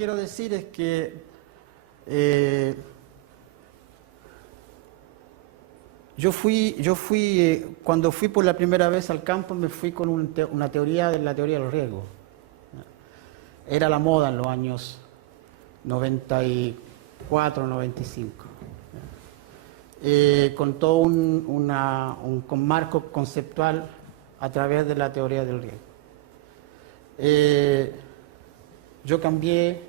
quiero decir es que cuando fui por la primera vez al campo, me fui con una teoría de la teoría del riesgo. Era la moda en los años 94, 95. Con todo un marco conceptual a través de la teoría del riesgo. Yo cambié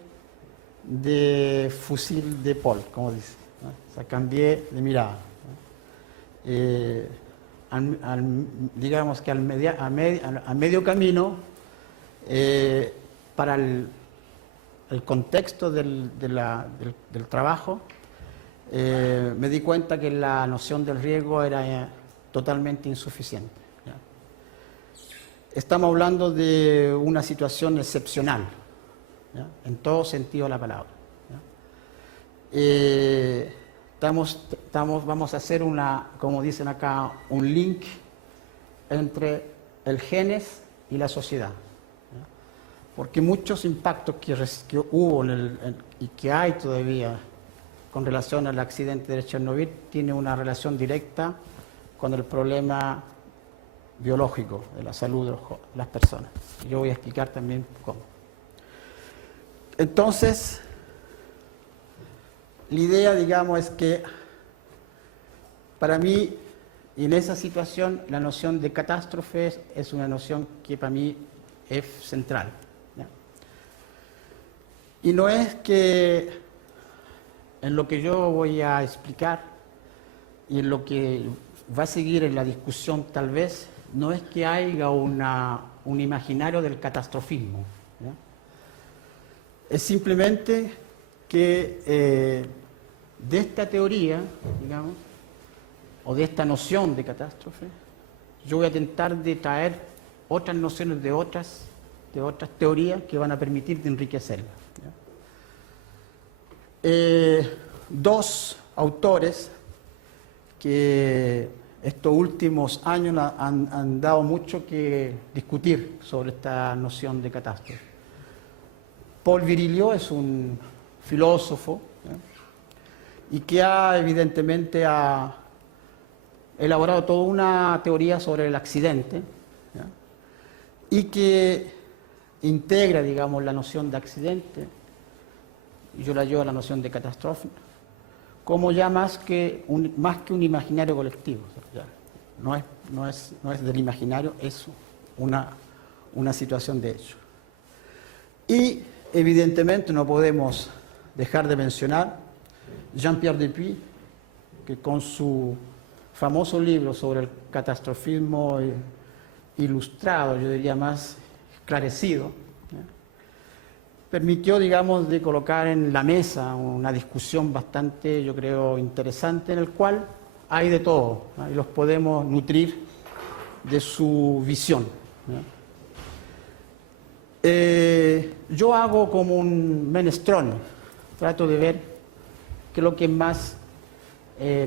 de fusil de Paul, como dice, ¿no? O sea, cambié de mirada. Digamos que a medio camino, para el contexto del trabajo, me di cuenta que la noción del riesgo era totalmente insuficiente, ¿ya? Estamos hablando de una situación excepcional, ¿ya? En todo sentido de la palabra, ¿ya? Vamos a hacer como dicen acá, un link entre el genes y la sociedad, ¿ya? Porque muchos impactos que hubo y que hay todavía con relación al accidente de Chernobyl tiene una relación directa con el problema biológico de la salud de las personas. Yo voy a explicar también cómo. Entonces, la idea, digamos, es que para mí, en esa situación, la noción de catástrofe es una noción que para mí es central, ¿ya? Y no es que en lo que yo voy a explicar y en lo que va a seguir en la discusión tal vez, no es que haya un imaginario del catastrofismo, ¿ya? Es simplemente que de esta teoría, digamos, o de esta noción de catástrofe, yo voy a intentar de traer otras nociones de otras teorías que van a permitir de enriquecerla, ¿ya? Dos autores que estos últimos años han dado mucho que discutir sobre esta noción de catástrofe. Paul Virilio es un filósofo, ¿ya? Y que evidentemente ha elaborado toda una teoría sobre el accidente, ¿ya? Y que integra, digamos, la noción de accidente, y yo la llevo a la noción de catástrofe, como ya más que un imaginario colectivo, ¿ya? No es del imaginario, es una situación de hecho. Y evidentemente no podemos dejar de mencionar Jean-Pierre Dupuy, que con su famoso libro sobre el catastrofismo ilustrado, yo diría más esclarecido, ¿ya? Permitió, digamos, de colocar en la mesa una discusión bastante, yo creo, interesante, en el cual hay de todo, ¿no? Y los podemos nutrir de su visión, ¿no? Yo hago como un menestrón, trato de ver qué es lo que es más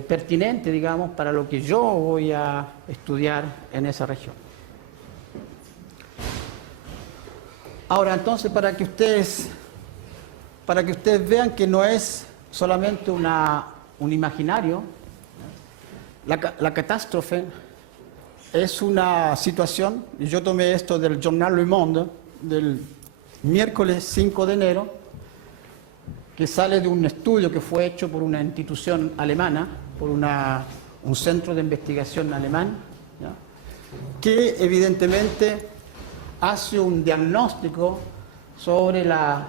pertinente, digamos, para lo que yo voy a estudiar en esa región. Ahora, entonces, para que ustedes vean que no es solamente un imaginario, la catástrofe es una situación, y yo tomé esto del Journal Le Monde, del miércoles 5 de enero, que sale de un estudio que fue hecho por una institución alemana, por un centro de investigación alemán, ¿ya? Que evidentemente hace un diagnóstico sobre la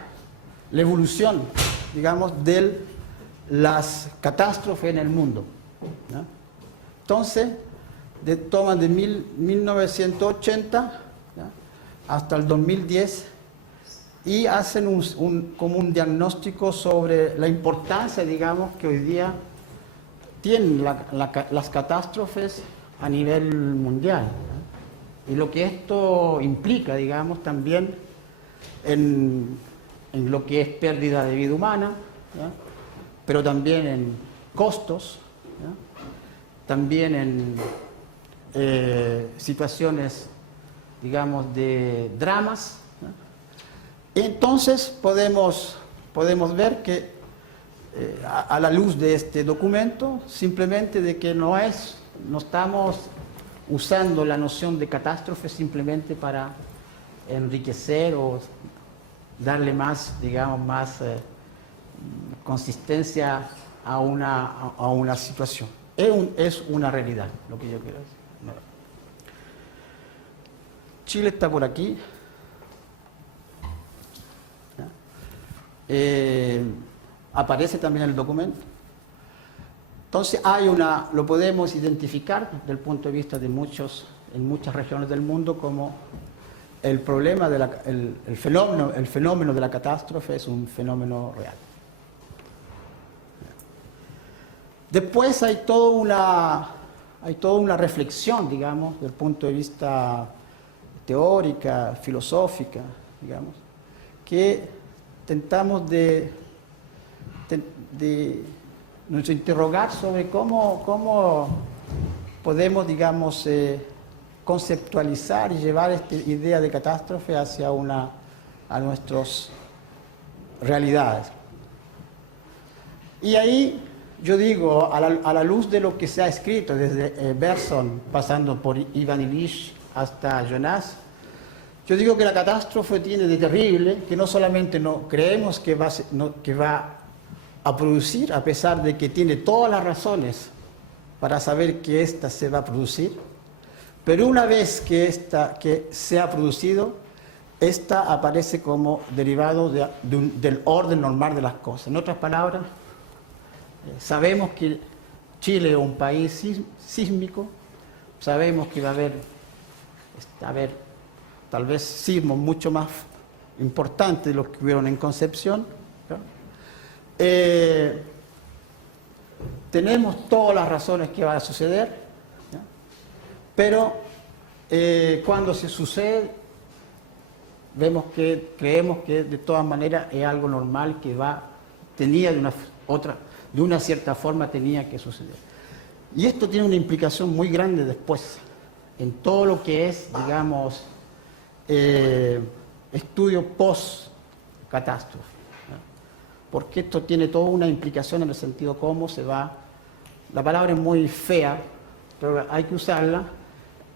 evolución, digamos, de las catástrofes en el mundo, ¿ya? Entonces, toman de 1980, ¿ya?, hasta el 2010 y hacen como un diagnóstico sobre la importancia, digamos, que hoy día tienen las catástrofes a nivel mundial, ¿no? Y lo que esto implica, digamos, también en lo que es pérdida de vida humana, ¿ya?, pero también en costos, ¿ya?, también en situaciones, digamos, de dramas, ¿ya? Entonces podemos podemos ver que a la luz de este documento, simplemente de que no estamos usando la noción de catástrofe simplemente para enriquecer o darle más, digamos, más consistencia a una situación. Es una realidad, lo que yo quiero decir. Chile está por aquí. Aparece también en el documento. Entonces lo podemos identificar desde el punto de vista de en muchas regiones del mundo como el problema el fenómeno de la catástrofe es un fenómeno real. Después hay toda una reflexión, digamos, desde el punto de vista teórica, filosófica, digamos, que tentamos de nos interrogar sobre cómo podemos, digamos, conceptualizar y llevar esta idea de catástrofe hacia a nuestras realidades. Y ahí yo digo, a la luz de lo que se ha escrito desde Bergson, pasando por Ivan Illich hasta Jonas, yo digo que la catástrofe tiene de terrible que no solamente no creemos que va a producir, a pesar de que tiene todas las razones para saber que ésta se va a producir, pero una vez que se ha producido, esta aparece como derivado del orden normal de las cosas. En otras palabras, sabemos que Chile es un país sísmico, sabemos que va a haber tal vez sismos mucho más importantes de los que hubieron en Concepción, ¿no? Tenemos todas las razones que va a suceder, ¿no? Pero cuando se sucede, creemos que de todas maneras es algo normal que de una cierta forma tenía que suceder. Y esto tiene una implicación muy grande después, en todo lo que es, digamos, estudio post-catástrofe, ¿no? Porque esto tiene toda una implicación en el sentido cómo se va. La palabra es muy fea, pero hay que usarla,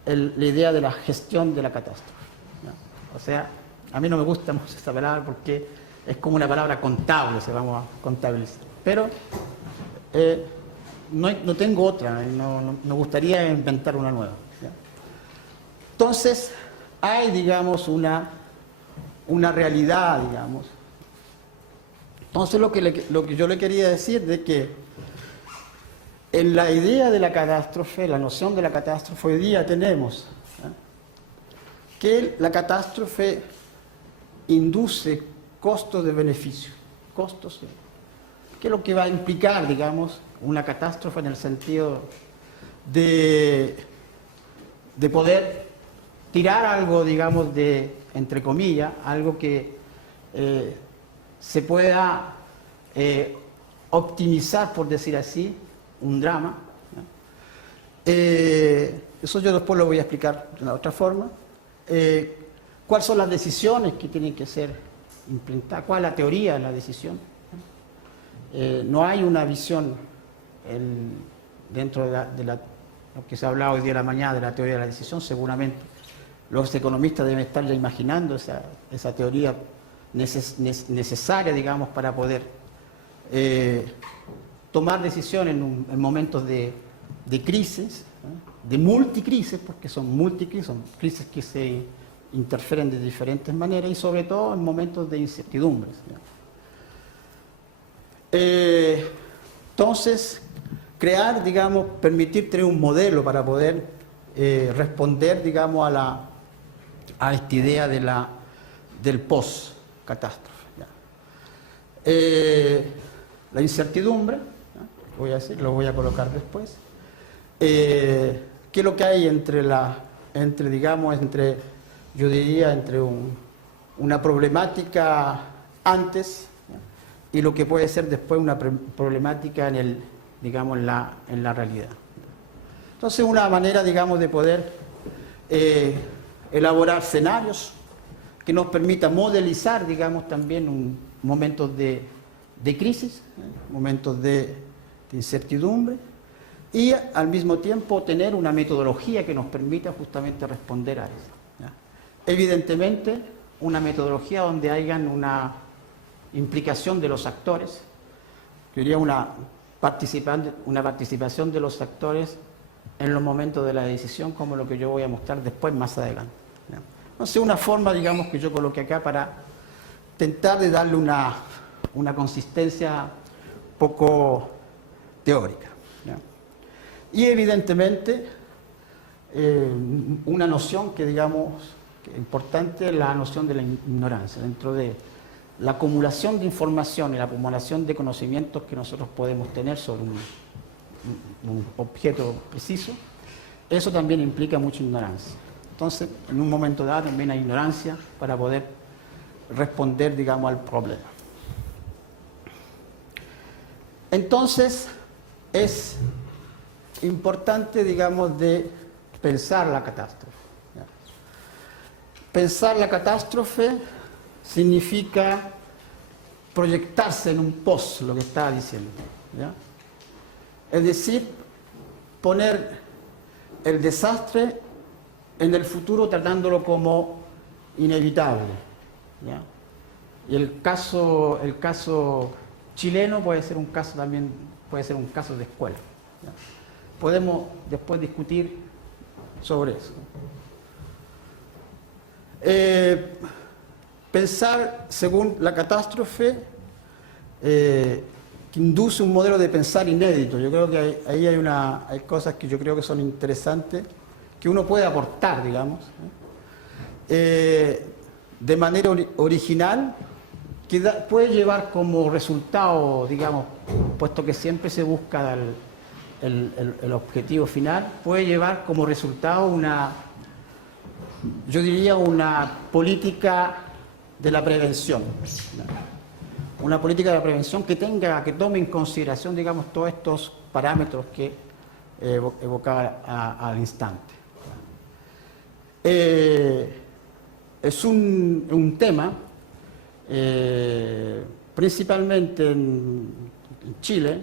la idea de la gestión de la catástrofe, ¿no? O sea, a mí no me gusta mucho esta palabra porque es como una palabra contable, se vamos a contabilizar. Pero no tengo otra, me gustaría inventar una nueva, ¿ya? Entonces, hay, digamos, una realidad, digamos. Entonces, lo que yo le quería decir de que en la idea de la catástrofe, la noción de la catástrofe, hoy día tenemos, ¿ya?, que la catástrofe induce costos de beneficio, costos, ¿qué es lo que va a implicar, digamos, una catástrofe en el sentido de poder tirar algo, digamos, entre comillas, algo que se pueda optimizar, por decir así, un drama, ¿no? Eso yo después lo voy a explicar de una otra forma. ¿Cuáles son las decisiones que tienen que ser implementadas? ¿Cuál es la teoría de la decisión? No hay una visión dentro de lo que se ha hablado hoy día de la mañana de la teoría de la decisión. Seguramente los economistas deben estar ya imaginando esa teoría necesaria, digamos, para poder tomar decisiones en momentos de crisis, ¿no?, de multicrisis, porque son multicrisis, son crisis que se interfieren de diferentes maneras y sobre todo en momentos de incertidumbres, ¿no? Entonces, crear, digamos, permitir tener un modelo para poder responder, digamos, a esta idea del post-catástrofe, ¿ya? La incertidumbre, ¿no?, lo voy a colocar después. ¿Qué es lo que hay yo diría, entre una problemática antes, ¿no?, y lo que puede ser después una problemática en la realidad? Entonces, una manera, digamos, de poder elaborar escenarios que nos permita modelizar, digamos, también momentos de crisis, momentos de incertidumbre, y al mismo tiempo tener una metodología que nos permita justamente responder a eso, ¿ya? Evidentemente, una metodología donde hayan una implicación de los actores, yo diría una participación de los actores en los momentos de la decisión, como lo que yo voy a mostrar después, más adelante, ¿ya? Entonces, una forma, digamos, que yo coloqué acá para tentar de darle una consistencia poco teórica, ¿ya? Y evidentemente, una noción que, digamos, que es importante, la noción de la ignorancia, dentro de la acumulación de información y la acumulación de conocimientos que nosotros podemos tener sobre un objeto preciso. Eso también implica mucha ignorancia. Entonces, en un momento dado también hay ignorancia para poder responder, digamos, al problema. Entonces, es importante, digamos, de pensar la catástrofe, ¿ya? Pensar la catástrofe significa proyectarse en un post, lo que estaba diciendo, ¿ya? Es decir, poner el desastre en el futuro tratándolo como inevitable, ¿ya? Y el caso chileno puede ser un caso también, puede ser un caso de escuela, ¿ya? Podemos después discutir sobre eso. Pensar según la catástrofe que induce un modelo de pensar inédito. Yo creo que ahí hay cosas que yo creo que son interesantes, que uno puede aportar, digamos, de manera original, que puede llevar como resultado, digamos, puesto que siempre se busca el objetivo final, puede llevar como resultado yo diría una política de la prevención, ¿no? Una política de la prevención que tome en consideración, digamos, todos estos parámetros que evocaba al instante. Es un tema, principalmente en Chile,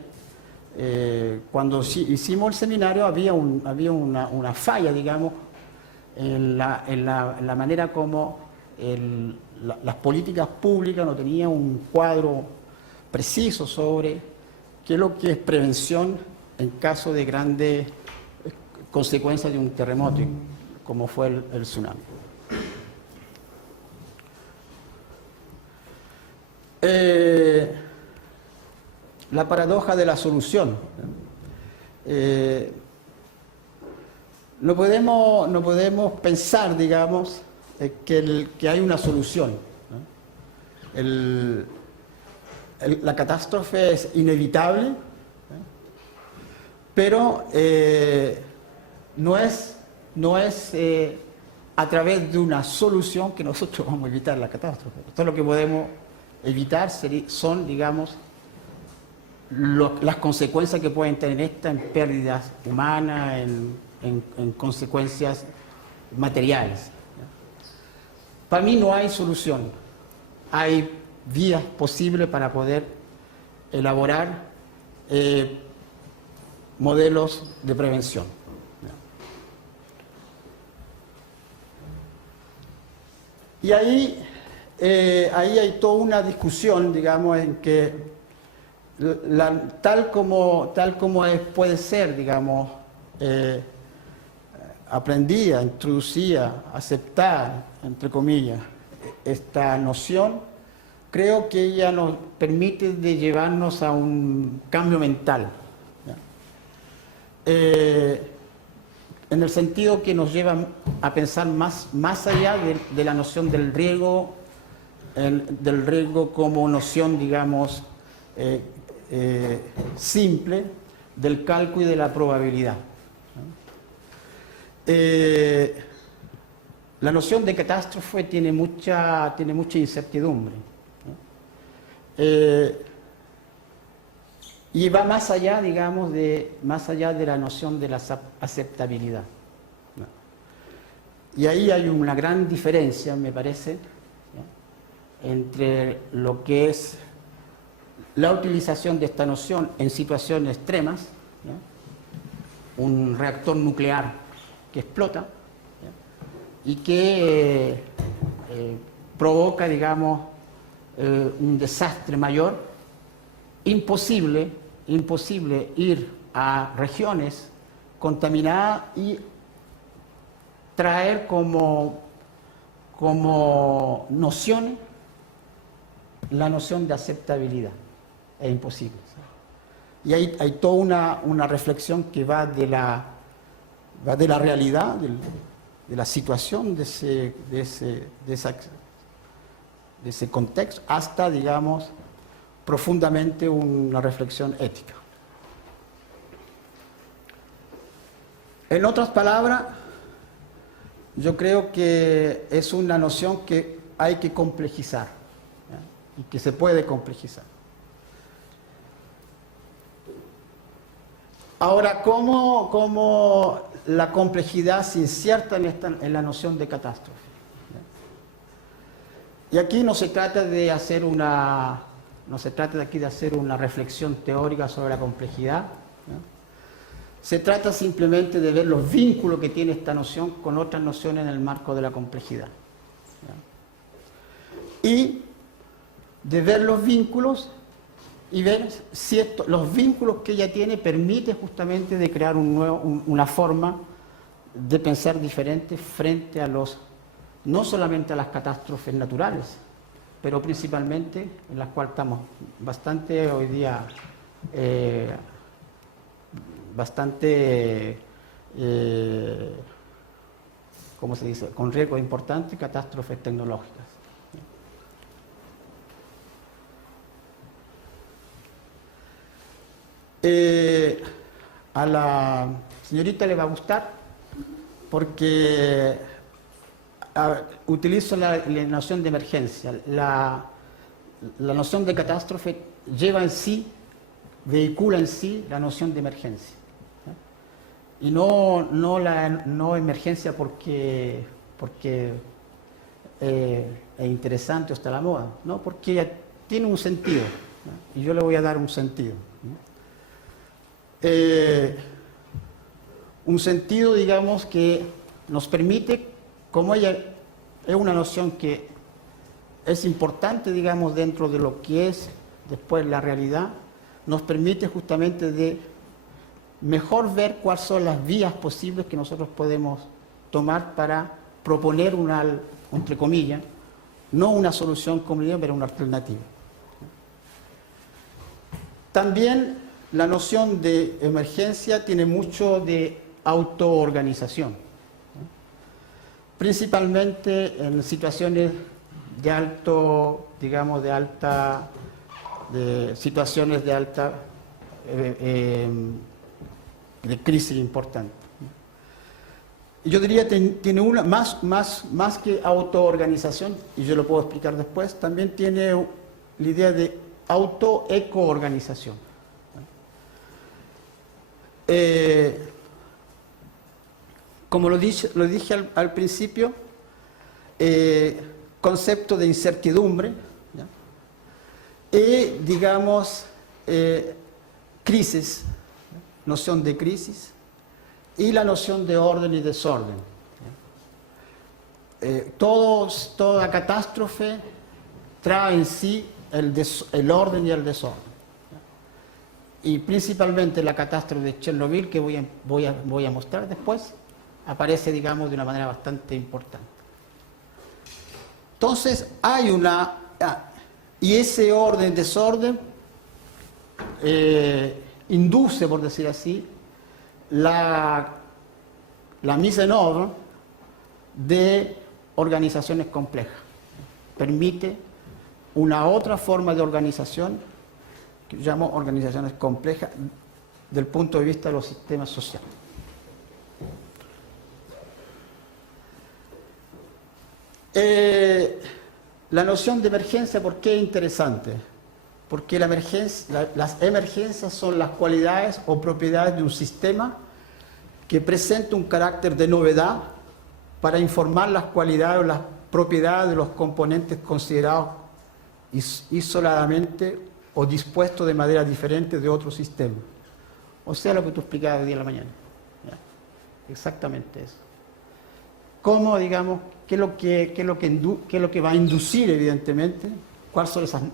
cuando hicimos el seminario había una falla, digamos, en la manera como las políticas públicas no tenían un cuadro preciso sobre qué es lo que es prevención en caso de grandes consecuencias de un terremoto, como fue el tsunami. La paradoja de la solución. No podemos pensar, digamos, que hay una solución, ¿no? La catástrofe es inevitable, pero no es a través de una solución que nosotros vamos a evitar la catástrofe. Todo lo que podemos evitar son, digamos, las consecuencias que pueden tener esta en pérdidas humanas, en consecuencias materiales. Para mí no hay solución. Hay vías posibles para poder elaborar modelos de prevención. Y ahí hay toda una discusión, digamos, en que tal como puede ser, digamos, aprendida, introducida, aceptada, entre comillas, esta noción, creo que ella nos permite de llevarnos a un cambio mental, ¿ya? En el sentido que nos lleva a pensar más allá de la noción del riesgo como noción, digamos, simple del cálculo y de la probabilidad, ¿no? La noción de catástrofe tiene mucha incertidumbre, ¿no? Y va más allá, digamos, más allá de la noción de la aceptabilidad, ¿no? Y ahí hay una gran diferencia, me parece, ¿no? entre lo que es la utilización de esta noción en situaciones extremas, ¿ya? Un reactor nuclear que explota, ¿ya? Y que provoca, digamos, un desastre mayor, imposible ir a regiones contaminadas y traer como noción la noción de aceptabilidad. Es imposible. Y hay toda una reflexión que va de la realidad, de la situación de ese contexto, hasta, digamos, profundamente una reflexión ética. En otras palabras, yo creo que es una noción que hay que complejizar, ¿ya? Y que se puede complejizar. Ahora, ¿cómo la complejidad se inserta en la noción de catástrofe? Y aquí no se trata de hacer una reflexión teórica sobre la complejidad, ¿ya? Se trata simplemente de ver los vínculos que tiene esta noción con otras nociones en el marco de la complejidad, ¿ya? Y de ver los vínculos y ver si los vínculos que ella tiene permite justamente de crear una forma de pensar diferente frente a no solamente a las catástrofes naturales, pero principalmente en las cuales estamos bastante hoy día, ¿cómo se dice?, con riesgo importante, catástrofes tecnológicas. A la señorita le va a gustar porque utilizo la noción de emergencia. La noción de catástrofe lleva en sí, vehicula en sí la noción de emergencia, ¿eh? Y no emergencia porque es interesante o está a la moda, no, porque ella tiene un sentido, ¿no? Y yo le voy a dar un sentido, ¿no? Un sentido, digamos, que nos permite, como ella es una noción que es importante, digamos, dentro de lo que es después la realidad, nos permite justamente de mejor ver cuáles son las vías posibles que nosotros podemos tomar para proponer entre comillas, no una solución como digo, pero una alternativa. También la noción de emergencia tiene mucho de autoorganización, ¿no? Principalmente en situaciones situaciones de alta de crisis importante. Yo diría que tiene una más que autoorganización, y yo lo puedo explicar después, también tiene la idea de autoecoorganización. Como lo dije al principio, concepto de incertidumbre, ¿ya? Y, digamos, crisis, noción de crisis, y la noción de orden y desorden, ¿ya? Toda catástrofe trae en sí el orden y el desorden. Y principalmente la catástrofe de Chernobyl, que voy a mostrar después, aparece, digamos, de una manera bastante importante. Entonces, y ese orden, desorden, induce, por decir así, la mise en orden de organizaciones complejas. Permite una otra forma de organización que llamo organizaciones complejas del punto de vista de los sistemas sociales. La noción de emergencia, ¿por qué es interesante? Porque las emergencias son las cualidades o propiedades de un sistema que presenta un carácter de novedad para informar las cualidades o las propiedades de los componentes considerados isoladamente o dispuesto de manera diferente de otro sistema. O sea, lo que tú explicabas hoy día en la mañana. ¿Ya? Exactamente eso. ¿Cómo, digamos, qué es lo que va a inducir, evidentemente? ¿Cuáles son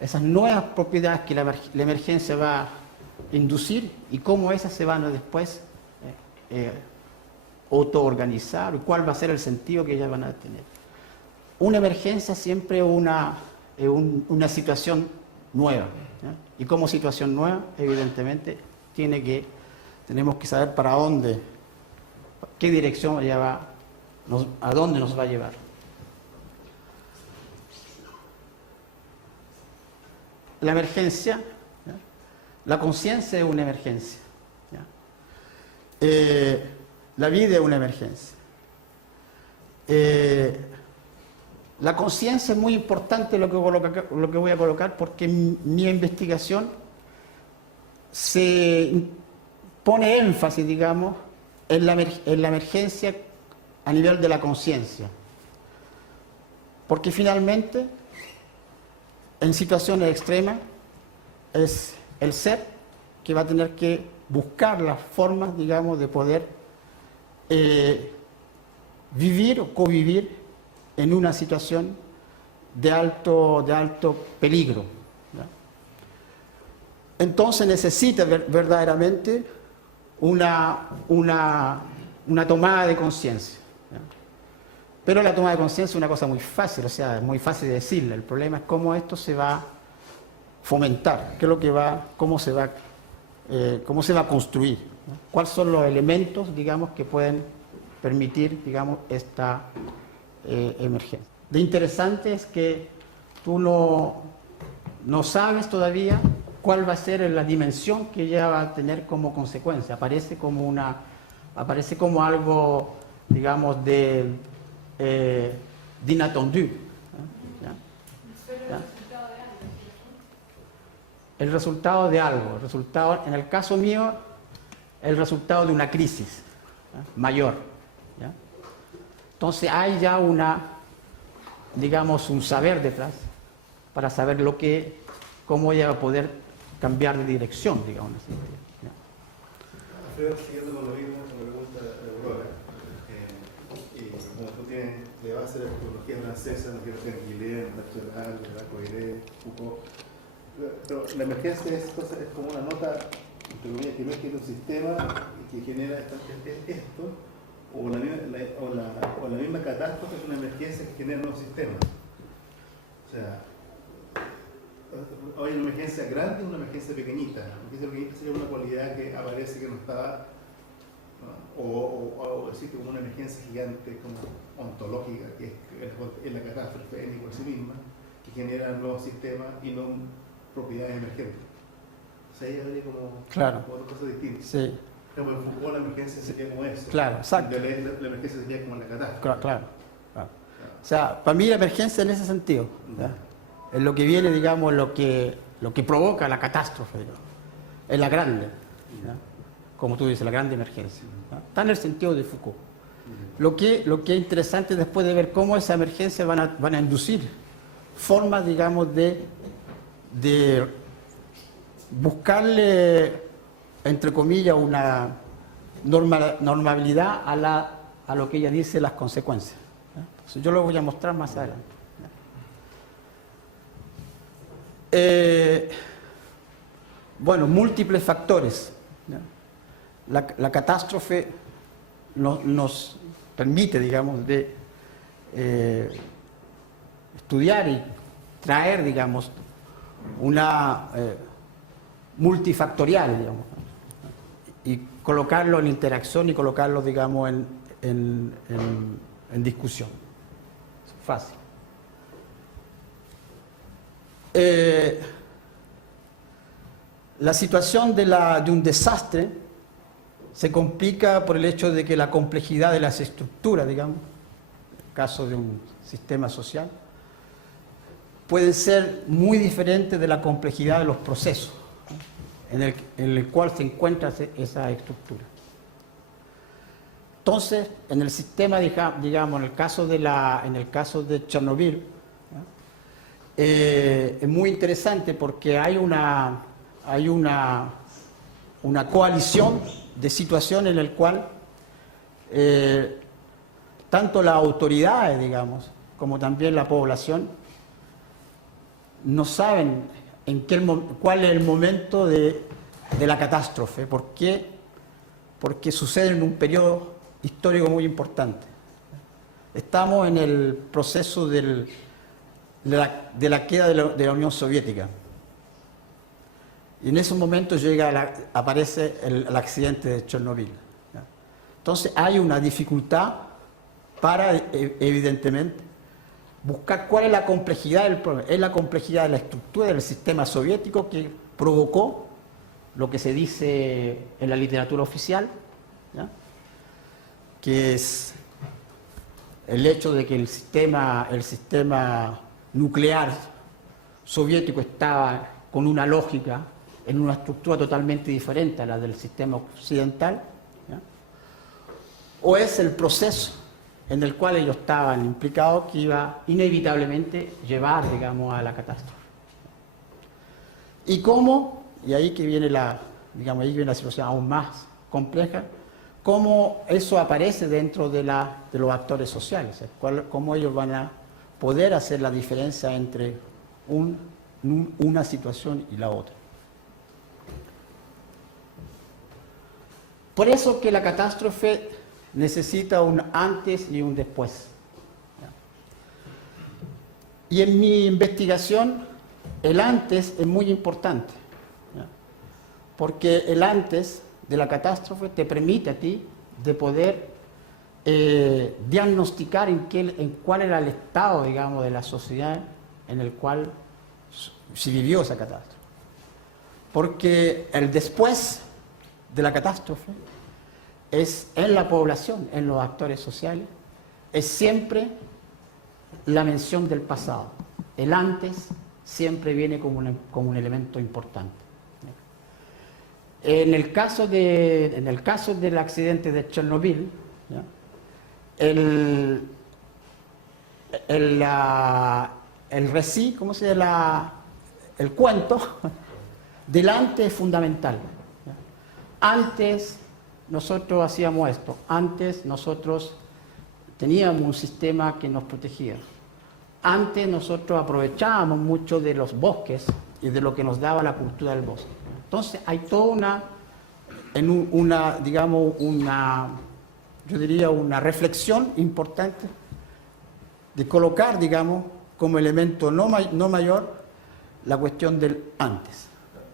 esas nuevas propiedades que la emergencia va a inducir y cómo esas se van a después autoorganizar? ¿Cuál va a ser el sentido que ellas van a tener? Una emergencia siempre es una situación nueva. ¿Ya? Y como situación nueva, evidentemente, tenemos que saber para dónde, qué dirección ella va, a dónde nos va a llevar. La emergencia, ¿ya? La conciencia es una emergencia. ¿Ya? La vida es una emergencia. La conciencia es muy importante lo que voy a colocar, porque mi investigación se pone énfasis, digamos, en la emergencia a nivel de la conciencia. Porque finalmente, en situaciones extremas, es el ser que va a tener que buscar las formas, digamos, de poder vivir o convivir en una situación de alto peligro. ¿Ya? Entonces necesita verdaderamente una tomada de conciencia. ¿Ya? Pero la toma de conciencia es una cosa muy fácil, o sea, es muy fácil de decirla. El problema es cómo esto se va a fomentar, cómo se va a construir, ¿no? ¿Cuáles son los elementos, digamos, que pueden permitir, digamos, esta emergencia? Lo interesante es que tú no sabes todavía cuál va a ser la dimensión que ella va a tener como consecuencia. Aparece como algo, digamos, de inattendu. ¿Ya? ¿Ya? El resultado de algo, en el caso mío, el resultado de una crisis, ¿ya? Mayor. ¿Ya? Entonces hay ya digamos, un saber detrás para saber cómo ella va a poder cambiar de dirección, digamos así. ¿Ya? Alfredo, siguiendo con lo mismo, me pregunta Aurora, y como tú tienes de base la psicología francesa, no quiero ser Guillet, Nacional, Coiré, Foucault, pero la emergencia es como una nota que no es que es un sistema que genera esto, o la misma catástrofe es una emergencia que genera nuevos sistemas. O sea, hay una emergencia grande y una emergencia pequeñita. La emergencia pequeñita sería una cualidad que aparece que no estaba, ¿no? O existe como una emergencia gigante, como ontológica, que es la catástrofe en por sí misma, que genera nuevos sistemas y no propiedades emergentes. O sea, ahí habría como otra cosa distinta. Sí. Como en Foucault la emergencia sería como eso. Claro, exacto. La emergencia sería como la catástrofe. Claro. O sea, para mí la emergencia en ese sentido, ¿ya? Es lo que viene, digamos, lo que provoca la catástrofe, digamos. Es la grande, ¿ya? Como tú dices, la grande emergencia, ¿ya? Está en el sentido de Foucault. Lo que es interesante después de ver cómo esa emergencia van a inducir formas, digamos, de buscarle, entre comillas, una normabilidad a lo que ella dice las consecuencias. ¿Ya? Entonces, yo lo voy a mostrar más adelante. Bueno, múltiples factores. ¿Ya? La catástrofe nos permite, digamos, de estudiar y traer, digamos, una multifactorial, digamos, y colocarlo en interacción y colocarlo, digamos, en discusión. Es fácil. La situación de un desastre se complica por el hecho de que la complejidad de las estructuras, digamos, en el caso de un sistema social, pueden ser muy diferentes de la complejidad de los procesos en el cual se encuentra esa estructura. Entonces, en el sistema, digamos, en el caso de Chernobyl, es muy interesante porque hay una coalición de situaciones en la cual tanto las autoridades, digamos, como también la población, no saben cuál es el momento de la catástrofe. ¿Por qué? Porque sucede en un periodo histórico muy importante. Estamos en el proceso de la queda de la Unión Soviética. Y en esos momentos aparece el accidente de Chernobyl. Entonces hay una dificultad para, evidentemente, buscar cuál es la complejidad del problema. Es la complejidad de la estructura del sistema soviético que provocó lo que se dice en la literatura oficial, ¿ya?, que es el hecho de que el sistema nuclear soviético estaba con una lógica, en una estructura totalmente diferente a la del sistema occidental, ¿ya?, o es el proceso en el cual ellos estaban implicados que iba inevitablemente llevar, digamos, a la catástrofe. Y cómo, y ahí que viene ahí viene la situación aún más compleja, cómo eso aparece dentro de los actores sociales, cómo ellos van a poder hacer la diferencia entre una situación y la otra. Por eso que la catástrofe necesita un antes y un después. Y en mi investigación, el antes es muy importante, porque el antes de la catástrofe te permite a ti de poder diagnosticar en cuál era el estado, digamos, de la sociedad en el cual se vivió esa catástrofe. Porque el después de la catástrofe es en la población, en los actores sociales, es siempre la mención del pasado. El antes siempre viene como un elemento importante. En el caso del accidente de Chernobyl, ¿ya?, el cuento del antes es fundamental, ¿ya? Antes nosotros hacíamos esto, antes nosotros teníamos un sistema que nos protegía, antes nosotros aprovechábamos mucho de los bosques y de lo que nos daba la cultura del bosque. Entonces hay toda yo diría una reflexión importante de colocar, digamos, como elemento no mayor la cuestión del antes.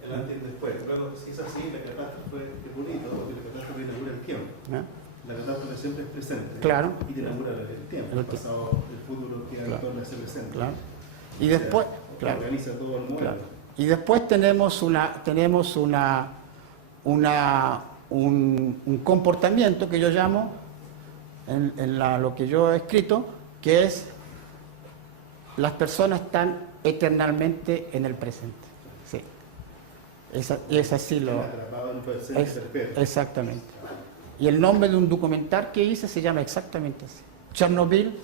El antes y después. Claro, si es así, la catástrofe es bonito, porque la catástrofe inaugura el tiempo. ¿Ya? La catástrofe siempre es presente. Claro. Y te inaugura el tiempo. El pasado, el futuro que en torno a ese presente. Claro. Y después, o sea, claro, organiza todo el mundo. claro. Y después tenemos un comportamiento que yo llamo, lo que yo he escrito, que es: las personas están eternalmente en el presente. Sí. Es así exactamente. Y el nombre de un documental que hice se llama exactamente así: Chernobyl,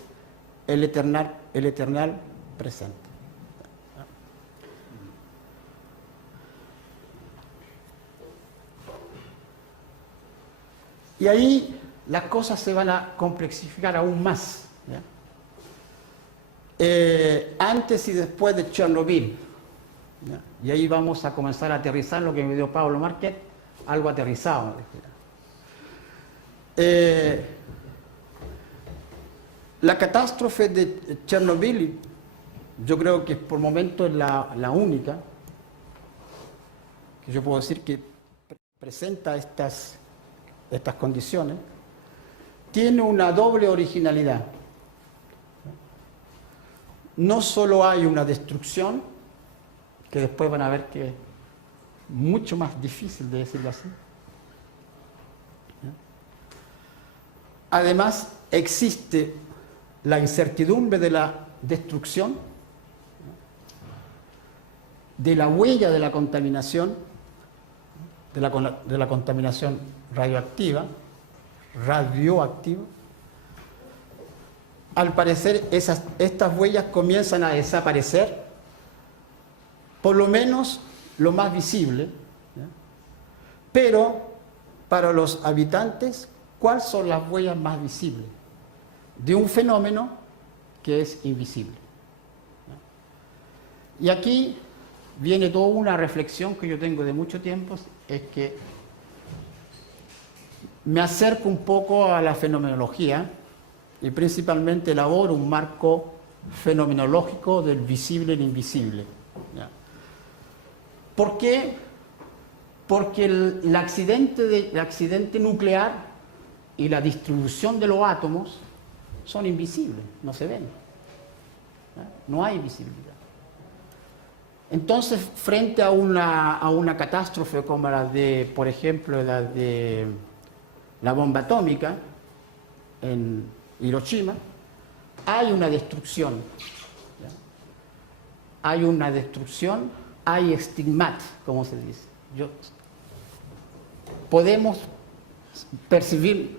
el eternal presente. Y ahí las cosas se van a complejificar aún más, ¿ya? Antes y después de Chernobyl, ¿ya? Y ahí vamos a comenzar a aterrizar lo que me dio Pablo Márquez, algo aterrizado. La catástrofe de Chernobyl, yo creo que por momentos es la única que yo puedo decir que presenta estas condiciones. Tiene una doble originalidad. No solo hay una destrucción, que después van a ver que es mucho más difícil de decirlo así. Además, existe la incertidumbre de la destrucción, de la huella de la contaminación, de la contaminación radioactiva. Al parecer, estas huellas comienzan a desaparecer por lo menos lo más visible, ¿ya? Pero para los habitantes, ¿cuáles son las huellas más visibles de un fenómeno que es invisible? ¿Ya? Y aquí viene toda una reflexión que yo tengo de mucho tiempo, es que me acerco un poco a la fenomenología y principalmente elaboro un marco fenomenológico del visible e invisible. ¿Ya? ¿Por qué? Porque el accidente nuclear y la distribución de los átomos son invisibles, no se ven. ¿Ya? No hay visibilidad. Entonces, frente a una catástrofe como la de, por ejemplo, la de la bomba atómica en Hiroshima, hay una destrucción. ¿Ya? Hay una destrucción, hay estigmat, como se dice. Podemos percibir,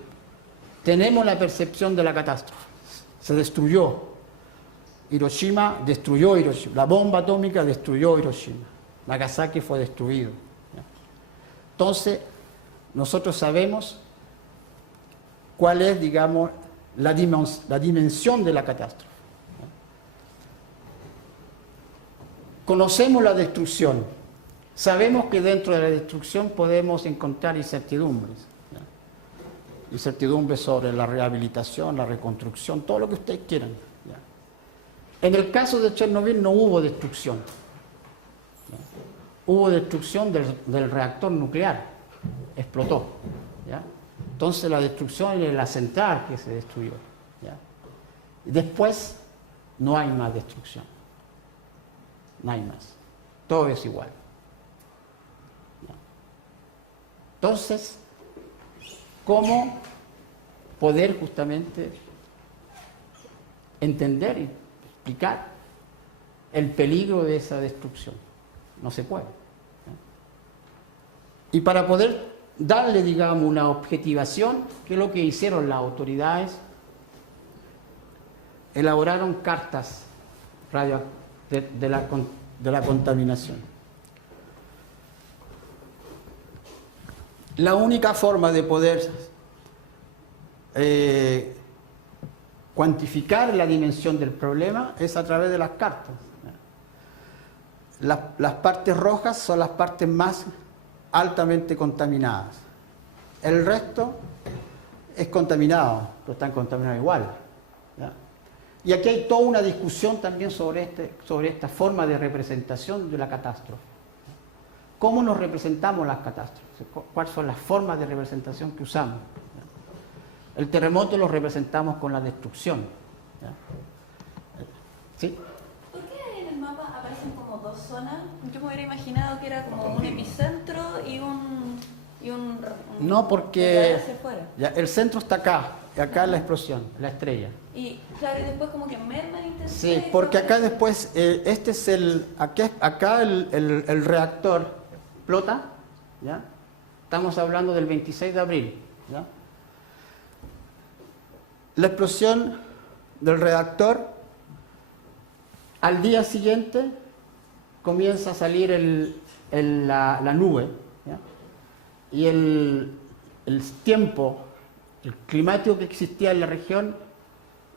tenemos la percepción de la catástrofe. Se destruyó. Hiroshima destruyó Hiroshima. La bomba atómica destruyó Hiroshima. Nagasaki fue destruido. ¿Ya? Entonces, nosotros sabemos cuál es, digamos, la dimensión de la catástrofe. ¿Ya? Conocemos la destrucción. Sabemos que dentro de la destrucción podemos encontrar incertidumbres. ¿Ya? Incertidumbres sobre la rehabilitación, la reconstrucción, todo lo que ustedes quieran. ¿Ya? En el caso de Chernobyl no hubo destrucción. ¿Ya? Hubo destrucción del reactor nuclear. Explotó. ¿Ya? Entonces la destrucción es la central que se destruyó. ¿Ya? Y después no hay más destrucción. No hay más. Todo es igual. ¿Ya? Entonces, ¿cómo poder justamente entender y explicar el peligro de esa destrucción? No se puede. ¿Ya? Y para poder darle, digamos, una objetivación, que es lo que hicieron las autoridades, elaboraron cartas de la contaminación. La única forma de poder cuantificar la dimensión del problema es a través de las cartas. Las partes rojas son las partes más altamente contaminadas. El resto es contaminado, pero están contaminados igual. ¿Ya? Y aquí hay toda una discusión también sobre esta forma de representación de la catástrofe. ¿Cómo nos representamos las catástrofes? ¿Cuáles son las formas de representación que usamos? ¿Ya? El terremoto lo representamos con la destrucción. ¿Ya? ¿Sí? ¿Por qué en el mapa aparecen como dos zonas? Yo me hubiera imaginado que era como un epicentro y un no, porque hacia afuera. Ya, el centro está acá, y acá es la explosión, la estrella. Y claro, y después como que merma en intensidad. Sí, porque acá después, este es acá el reactor explota, ¿ya? Estamos hablando del 26 de abril, ¿ya? La explosión del reactor, al día siguiente comienza a salir la nube, ¿ya? Y el tiempo, el climático que existía en la región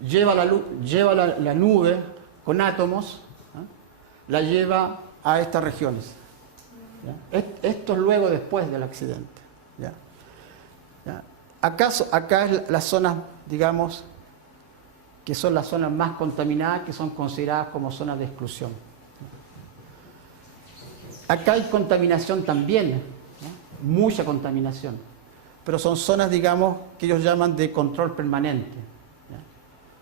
lleva la nube con átomos, ¿ya? La lleva a estas regiones. ¿Ya? Esto es luego después del accidente. ¿Ya? ¿Ya? Acá es las zonas, digamos, que son las zonas más contaminadas, que son consideradas como zonas de exclusión. Acá hay contaminación también, ¿no? Mucha contaminación, pero son zonas, digamos, que ellos llaman de control permanente. ¿Ya?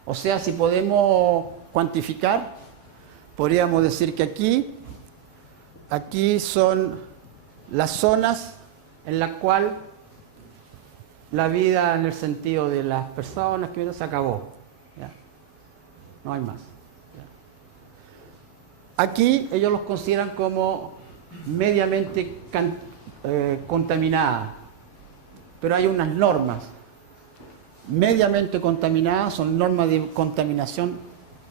O sea, si podemos cuantificar, podríamos decir que aquí son las zonas en las cuales la vida en el sentido de las personas que se acabó. ¿Ya? No hay más. ¿Ya? Aquí ellos los consideran como mediamente contaminadas, pero hay unas normas. Mediamente contaminadas son normas de contaminación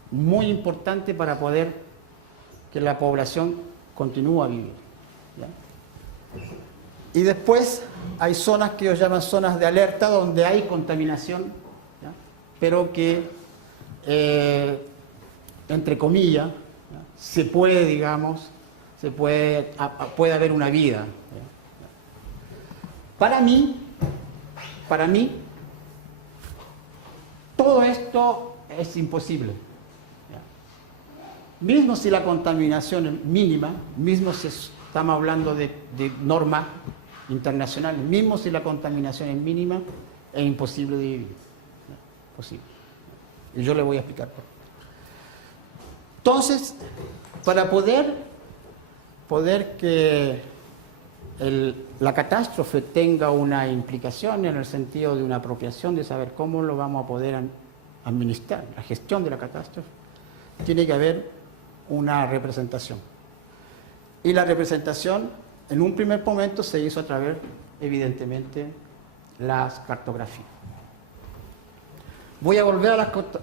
muy importantes para poder que la población continúa vivo. ¿Ya? Y después hay zonas que ellos llaman zonas de alerta, donde hay contaminación, ¿ya? Pero que, entre comillas, ¿ya? Se puede, digamos, puede haber una vida. ¿Ya? Para mí, todo esto es imposible. ¿Ya? Mismo si la contaminación es mínima, mismo si estamos hablando de normas internacionales, mismo si la contaminación es mínima, es imposible de vivir. ¿Ya? Posible. Y yo le voy a explicar por qué. Entonces, para poder que la catástrofe tenga una implicación en el sentido de una apropiación, de saber cómo lo vamos a poder administrar, la gestión de la catástrofe, tiene que haber una representación. Y la representación, en un primer momento, se hizo a través, evidentemente, las cartografías. Voy a volver a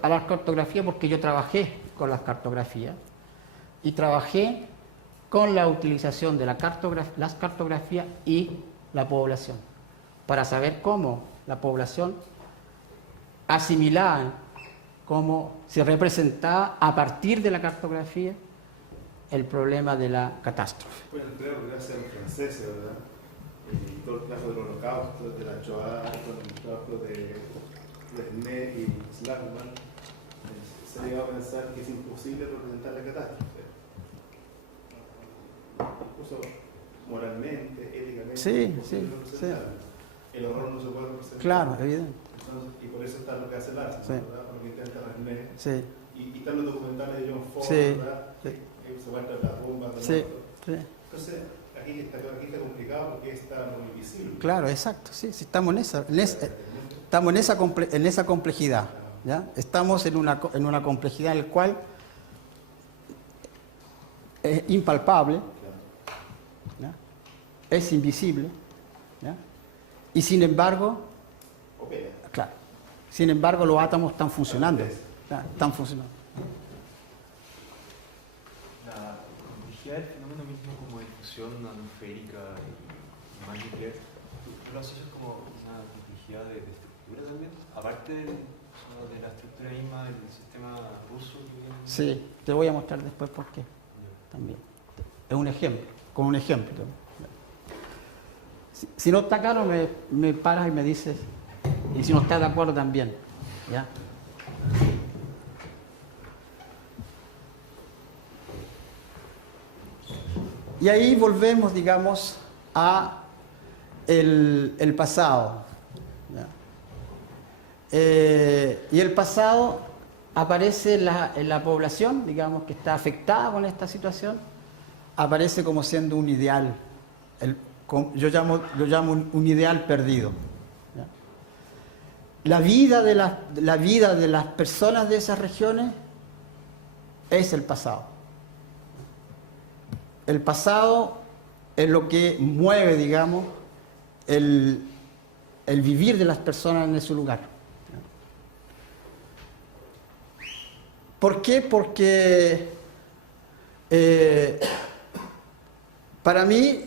las cartografías porque yo trabajé con las cartografías y trabajé con la utilización de las cartografías y la población, para saber cómo la población asimilaba, cómo se representaba a partir de la cartografía el problema de la catástrofe. Bueno, creo que gracias a los franceses, ¿verdad? Y todo el caso del holocausto, de la Shoah, con el trabajo de Resné y Slagman, se ha llegado a pensar que es imposible representar la catástrofe. Incluso moralmente, éticamente, Sí, es sí, imposible representarlo. El horror no se puede representar. Claro, evidente. Entonces, y por eso está lo que hace Larsen, Sí. ¿verdad? Porque intenta Resné. Sí, Y están los documentales de John Ford, Sí, ¿verdad? sí. Que se muestran las bombas. sí, sí. Entonces, aquí está complicado porque está muy invisible. Claro, exacto, sí, sí, estamos en esa complejidad, ¿ya? Estamos en una complejidad en la cual es impalpable, ¿ya? Es invisible, ¿ya? Y sin embargo, Opera. claro, sin embargo los átomos están funcionando, ¿ya? Están funcionando. La complejidad del fenómeno mismo como difusión atmosférica y más nuclear, ¿tú lo asocias como una complejidad de estructura también? Aparte de la estructura misma del sistema ruso que viene. Sí, te voy a mostrar después por qué. También. Es un ejemplo, con un ejemplo. Si no está claro, me paras y me dices, y si no estás de acuerdo también, ¿ya? Y ahí volvemos, digamos, a el pasado, ¿ya? Y el pasado aparece en la población, digamos, que está afectada con esta situación, aparece como siendo un ideal, yo llamo un ideal perdido. ¿Ya? La vida de las personas de esas regiones es el pasado. El pasado es lo que mueve, digamos, el vivir de las personas en ese lugar. ¿Por qué? Porque para mí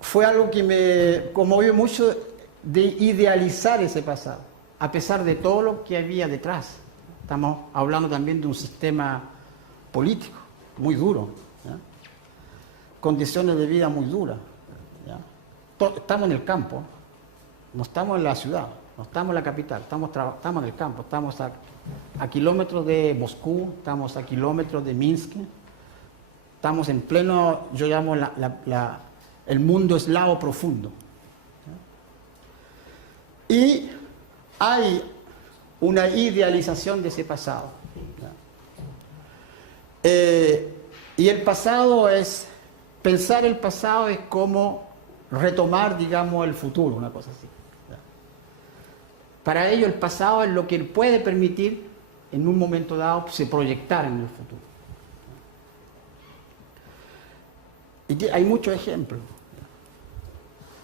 fue algo que me conmovió mucho de idealizar ese pasado, a pesar de todo lo que había detrás. Estamos hablando también de un sistema político muy duro, ¿ya? Condiciones de vida muy duras, ¿ya? Estamos en el campo, no estamos en la ciudad, no estamos en la capital, estamos en el campo, estamos a kilómetros de Moscú, estamos a kilómetros de Minsk, estamos en pleno, yo llamo el mundo eslavo profundo. ¿Ya? Y hay una idealización de ese pasado. ¿Ya? Y el pasado pensar el pasado es como retomar, digamos, el futuro, una cosa así. ¿Ya? Para ello el pasado es lo que puede permitir en un momento dado se proyectar en el futuro. Y hay muchos ejemplos.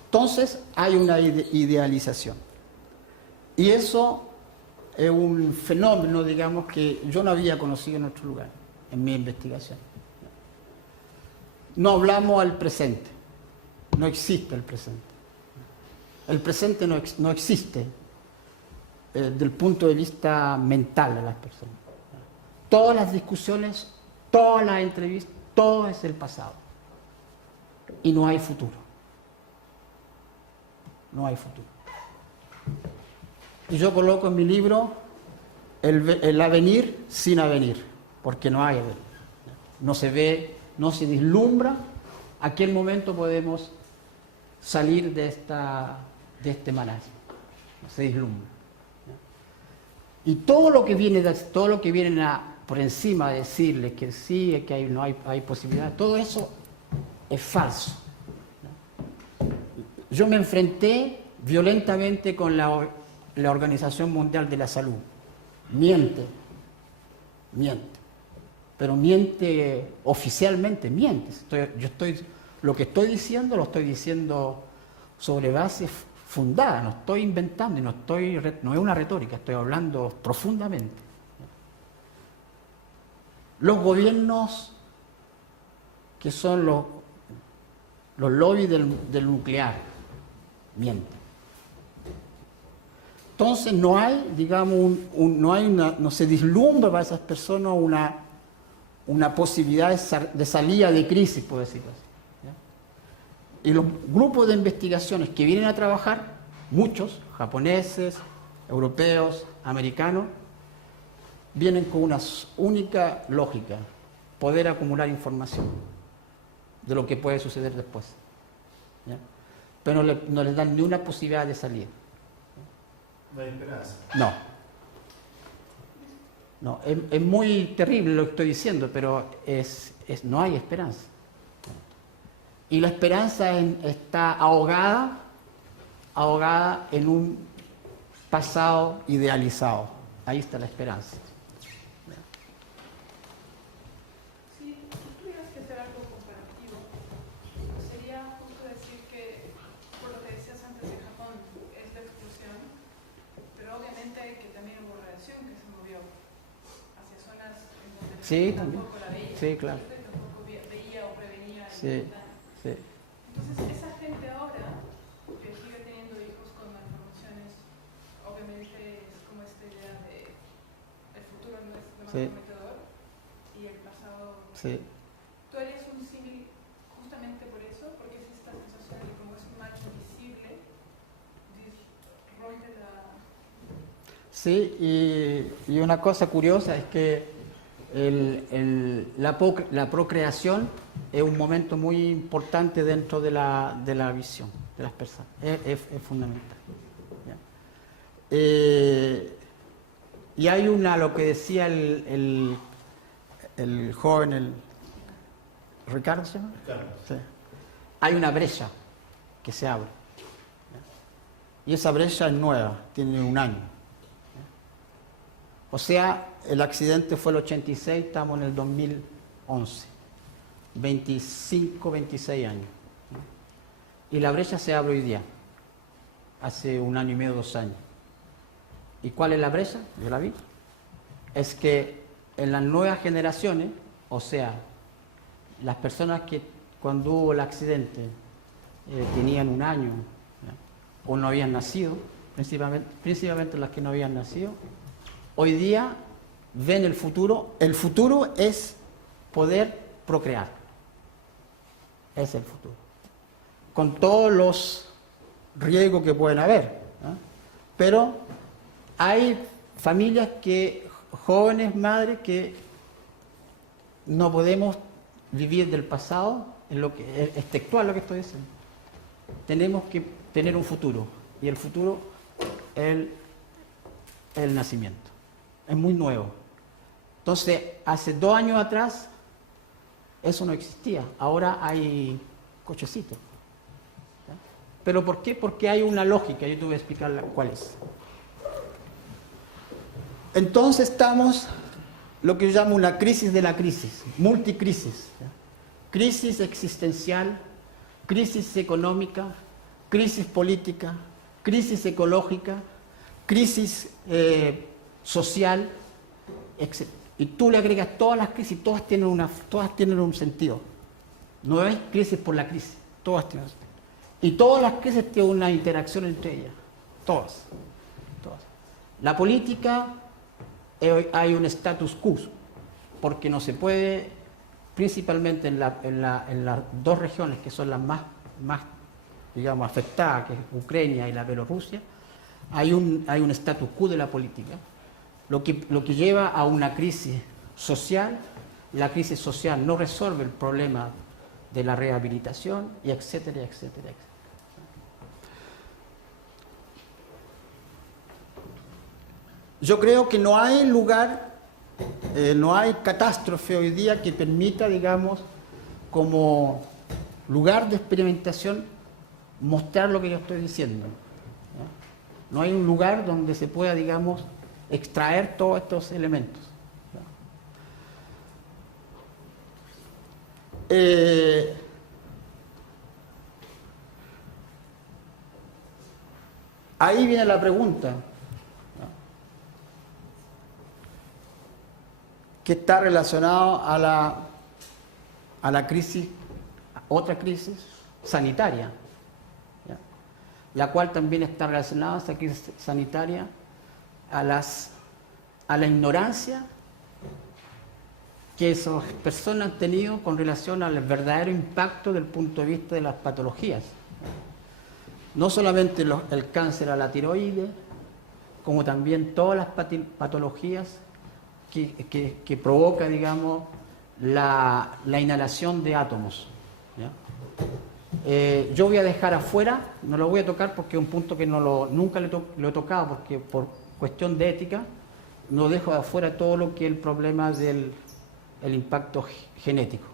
Entonces hay una idealización. Y eso es un fenómeno, digamos, que yo no había conocido en otro lugar, en mi investigación. no hablamos al presente. No existe el presente. El presente no existe desde el punto de vista mental de las personas. Todas las discusiones, todas las entrevistas, todo es el pasado. Y no hay futuro. No hay futuro. Y yo coloco en mi libro el avenir sin avenir, porque no hay avenir. No se ve, no se vislumbra a qué momento podemos salir de este marasmo. No se vislumbra. Y todo lo que viene por encima de decirles que sí, que no hay posibilidad, todo eso es falso. Yo me enfrenté violentamente con la Organización Mundial de la Salud. Miente, pero miente oficialmente, miente. Lo que estoy diciendo lo estoy diciendo sobre bases fundadas, no estoy inventando y no es una retórica, estoy hablando profundamente. Los gobiernos que son los lobbies del nuclear mienten. Entonces no hay, digamos, no se vislumbra para esas personas una posibilidad de salida de crisis, por decirlo así. ¿Ya? Y los grupos de investigaciones que vienen a trabajar, muchos, japoneses, europeos, americanos, vienen con una única lógica: poder acumular información de lo que puede suceder después. ¿Ya? Pero no les dan ni una posibilidad de salida. No hay esperanza. No, es muy terrible lo que estoy diciendo, pero no hay esperanza. Y la esperanza está ahogada en un pasado idealizado. Ahí está la esperanza. Si tú tuvieras que hacer algo comparativo, sería justo decir que, por lo que decías antes de Japón, es la exclusión, pero obviamente que también hubo radiación que se movió hacia zonas en donde Sí, también. tampoco la veía, Sí, claro. y tampoco veía o prevenía el Sí, daño. sí. Entonces, esa gente ahora que sigue teniendo hijos con malformaciones, obviamente es como esta idea de el futuro no es lo más Sí. prometedor y el pasado. Sí. ¿Tú harías un símil justamente por eso? Porque es esta sensación de que como es un mal invisible, rompe la... Sí, y una cosa curiosa es que la procreación es un momento muy importante dentro de la visión de las personas. Es fundamental. ¿Ya? Y hay lo que decía el joven, ¿Ricardo se llama? Claro. Sí. Hay una brecha que se abre. ¿Ya? Y esa brecha es nueva, tiene un año. O sea, el accidente fue el 86, estamos en el 2011. 25, 26 años. Y la brecha se abre hoy día, hace un año y medio, 2 años. ¿Y cuál es la brecha? Yo la vi. Es que en las nuevas generaciones, o sea, las personas que cuando hubo el accidente tenían un año, ¿ya? O no habían nacido, principalmente las que no habían nacido, hoy día ven el futuro. El futuro es poder procrear. Es el futuro. Con todos los riesgos que pueden haber. ¿No? Pero hay familias jóvenes madres que no podemos vivir del pasado, es textual lo que estoy diciendo. Tenemos que tener un futuro. Y el futuro es el nacimiento. Es muy nuevo. Entonces, hace 2 años atrás, eso no existía. Ahora hay cochecitos. ¿Ya? ¿Pero por qué? Porque hay una lógica. Yo te voy a explicar cuál es. Entonces estamos, lo que yo llamo una crisis de la crisis, multicrisis. ¿Ya? Crisis existencial, crisis económica, crisis política, crisis ecológica, crisis social, etc. Y tú le agregas todas las crisis, todas tienen un sentido. No es crisis por la crisis, todas tienen. Y todas las crisis tienen una interacción entre ellas, todas. La política, hay un status quo, porque no se puede, principalmente en las dos regiones que son las más digamos, afectadas, que es Ucrania y la Bielorrusia, hay un status quo de la política, lo que lleva a una crisis social. La crisis social no resuelve el problema de la rehabilitación, y etcétera, etcétera, etcétera. Yo creo que no hay lugar, no hay catástrofe hoy día que permita, digamos, como lugar de experimentación, mostrar lo que yo estoy diciendo. No hay un lugar donde se pueda, digamos, extraer todos estos elementos. Ahí viene la pregunta, que está relacionado a la crisis, otra crisis sanitaria, ¿ya? La cual también está relacionada, esa crisis sanitaria, a la ignorancia que esas personas han tenido con relación al verdadero impacto del punto de vista de las patologías. No solamente el cáncer a la tiroides, como también todas las patologías que provoca, digamos, la inhalación de átomos, ¿ya? Yo voy a dejar afuera, no lo voy a tocar porque es un punto que nunca lo he tocado, porque por cuestión de ética no dejo de afuera todo lo que es el problema del impacto genético.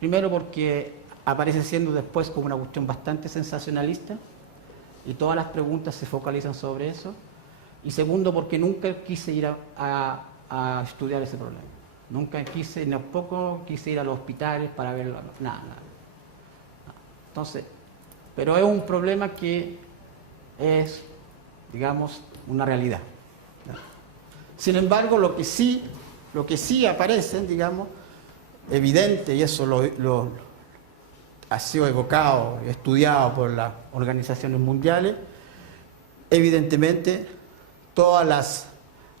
Primero porque aparece siendo después como una cuestión bastante sensacionalista y todas las preguntas se focalizan sobre eso. Y segundo, porque nunca quise ir a estudiar ese problema. Nunca quise, tampoco quise ir a los hospitales para verlo, nada. Entonces, pero es un problema que es, digamos, una realidad. Sin embargo, lo que sí aparece, digamos, evidente, y eso lo ha sido evocado, estudiado por las organizaciones mundiales, evidentemente todas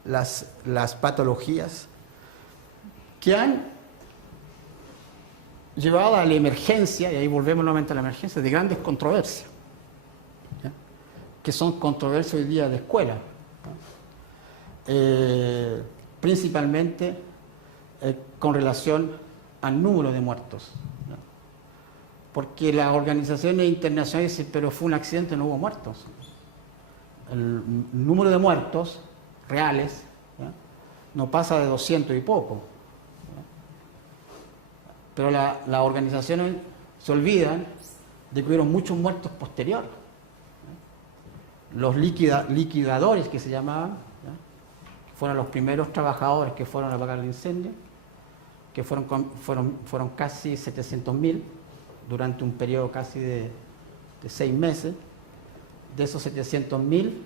las patologías que han llevado a la emergencia, y ahí volvemos nuevamente a la emergencia, de grandes controversias, ¿ya? Que son controversias hoy día de escuela, principalmente con relación al número de muertos, ¿ya? Porque las organizaciones internacionales dicen, pero fue un accidente, no hubo muertos. El número de muertos reales, ¿ya?, no pasa de 200 y poco, ¿ya? Pero las organizaciones se olvidan de que hubieron muchos muertos posteriores, ¿ya? Los liquidadores, que se llamaban, ¿ya?, fueron los primeros trabajadores que fueron a apagar el incendio, que fueron casi 700.000 durante un periodo casi de 6 meses. De esos 700.000,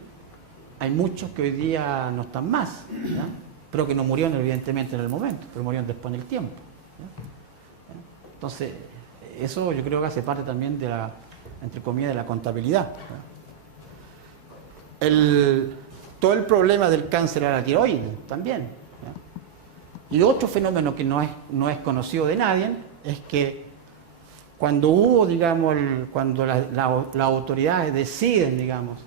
hay muchos que hoy día no están más, ¿ya?, pero que no murieron evidentemente en el momento, pero murieron después en el tiempo, ¿ya? Entonces, eso yo creo que hace parte también de entre comillas, de la contabilidad, ¿ya? Todo el problema del cáncer a la tiroides también, ¿ya? Y otro fenómeno que no es conocido de nadie es que cuando hubo, digamos, cuando las autoridades deciden, digamos,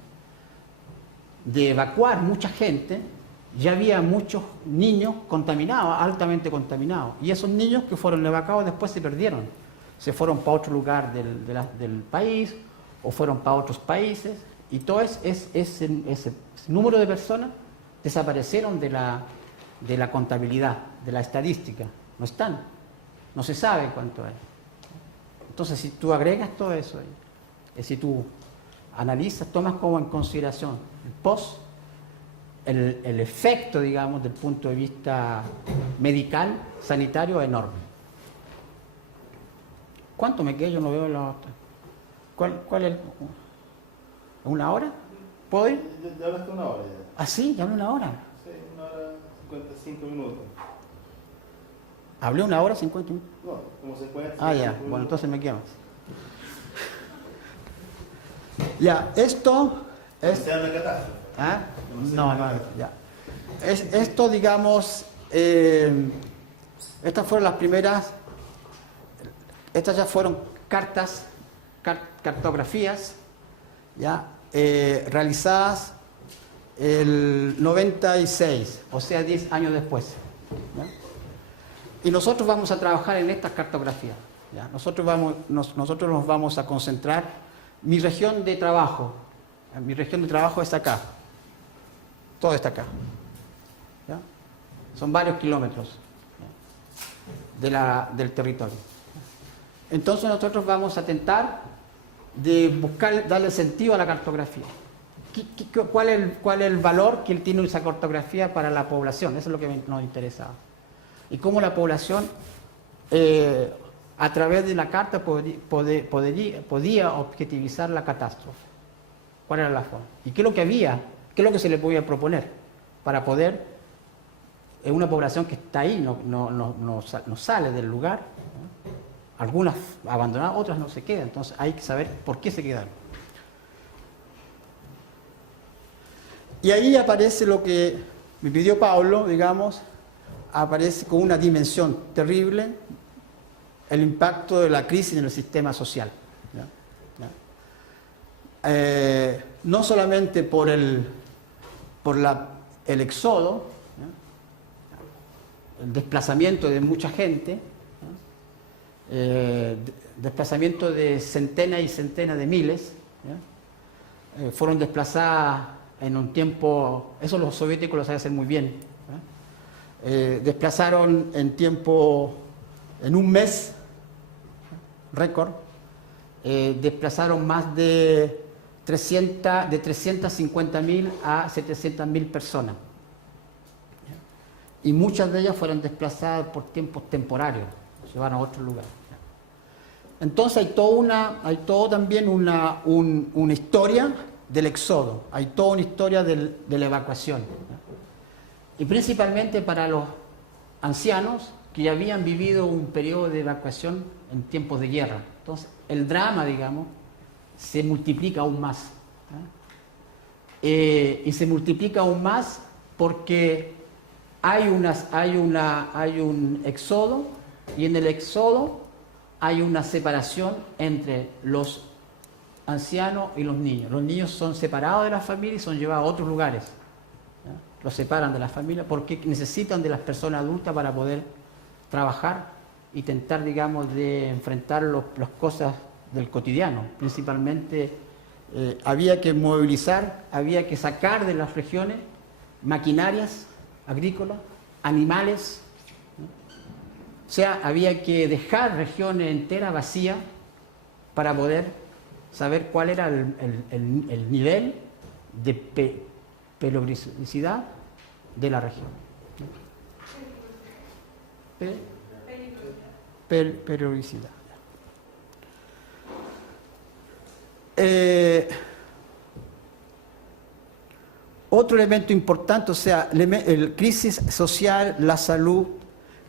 de evacuar mucha gente, ya había muchos niños contaminados, altamente contaminados. Y esos niños que fueron evacuados después se perdieron. Se fueron para otro lugar del país o fueron para otros países. Y todo ese número de personas desaparecieron de la contabilidad, de la estadística. No están. No se sabe cuánto hay. Entonces, si tú agregas todo eso, si tú analizas, tomas como en consideración el efecto, digamos, del punto de vista medical, sanitario, es enorme. ¿Cuánto me queda? Yo no veo la otra. ¿Cuál es? ¿Una hora? ¿Puedo ir? Ya hablaste una hora ya. ¿Ah, sí? ¿Ya hablo una hora? Sí, 1 hora 55 minutos. ¿Hablé 1 hora 50 minutos? No, como se puede. Ah, ya, bueno, entonces me quedo. Ya, esto es... sea una catástrofe. ¿Ah? No, ya. Esto, digamos, estas fueron las primeras, estas ya fueron cartografías, ya, realizadas el 96, o sea, 10 años después. ¿Ya? Y nosotros vamos a trabajar en estas cartografías. ¿Ya? Nosotros nos vamos a concentrar. Mi región de trabajo es acá. Todo está acá. ¿Ya? Son varios kilómetros, ¿ya?, del territorio. Entonces nosotros vamos a intentar de buscar, darle sentido a la cartografía. ¿Cuál es el valor que tiene esa cartografía para la población? Eso es lo que nos interesaba. Y cómo la población, a través de la carta, podía objetivizar la catástrofe. ¿Cuál era la forma? ¿Y qué es lo que había? ¿Qué es lo que se le podía proponer para poder, en una población que está ahí, no sale del lugar, ¿no? Algunas abandonadas, otras no se quedan, entonces hay que saber por qué se quedaron. Y ahí aparece lo que me pidió Pablo, digamos, aparece con una dimensión terrible, el impacto de la crisis en el sistema social. ¿Ya? ¿Ya? No solamente por el éxodo, ¿ya?, el desplazamiento de mucha gente, desplazamiento de centenas y centenas de miles, ¿ya? Fueron desplazadas en un tiempo, eso los soviéticos lo saben hacer muy bien, ¿ya? Desplazaron en un mes, récord, desplazaron más de 350.000 a 700.000 personas. Y muchas de ellas fueron desplazadas por tiempos temporarios, se van a otro lugar. Entonces hay todo también una historia del éxodo, hay toda una historia de la evacuación. Y principalmente para los ancianos que ya habían vivido un periodo de evacuación en tiempos de guerra. Entonces el drama, digamos, se multiplica aún más. Y se multiplica aún más porque hay un éxodo, y en el éxodo hay una separación entre los ancianos y los niños. Los niños son separados de la familia y son llevados a otros lugares. ¿Ya? Los separan de la familia porque necesitan de las personas adultas para poder trabajar y tentar, digamos, de enfrentar las cosas del cotidiano. Principalmente había que movilizar, había que sacar de las regiones maquinarias agrícolas, animales, ¿no? O sea, había que dejar regiones enteras vacías para poder saber cuál era el nivel de peligrosidad de la región. Peligrosidad. Otro elemento importante, o sea, el crisis social, la salud,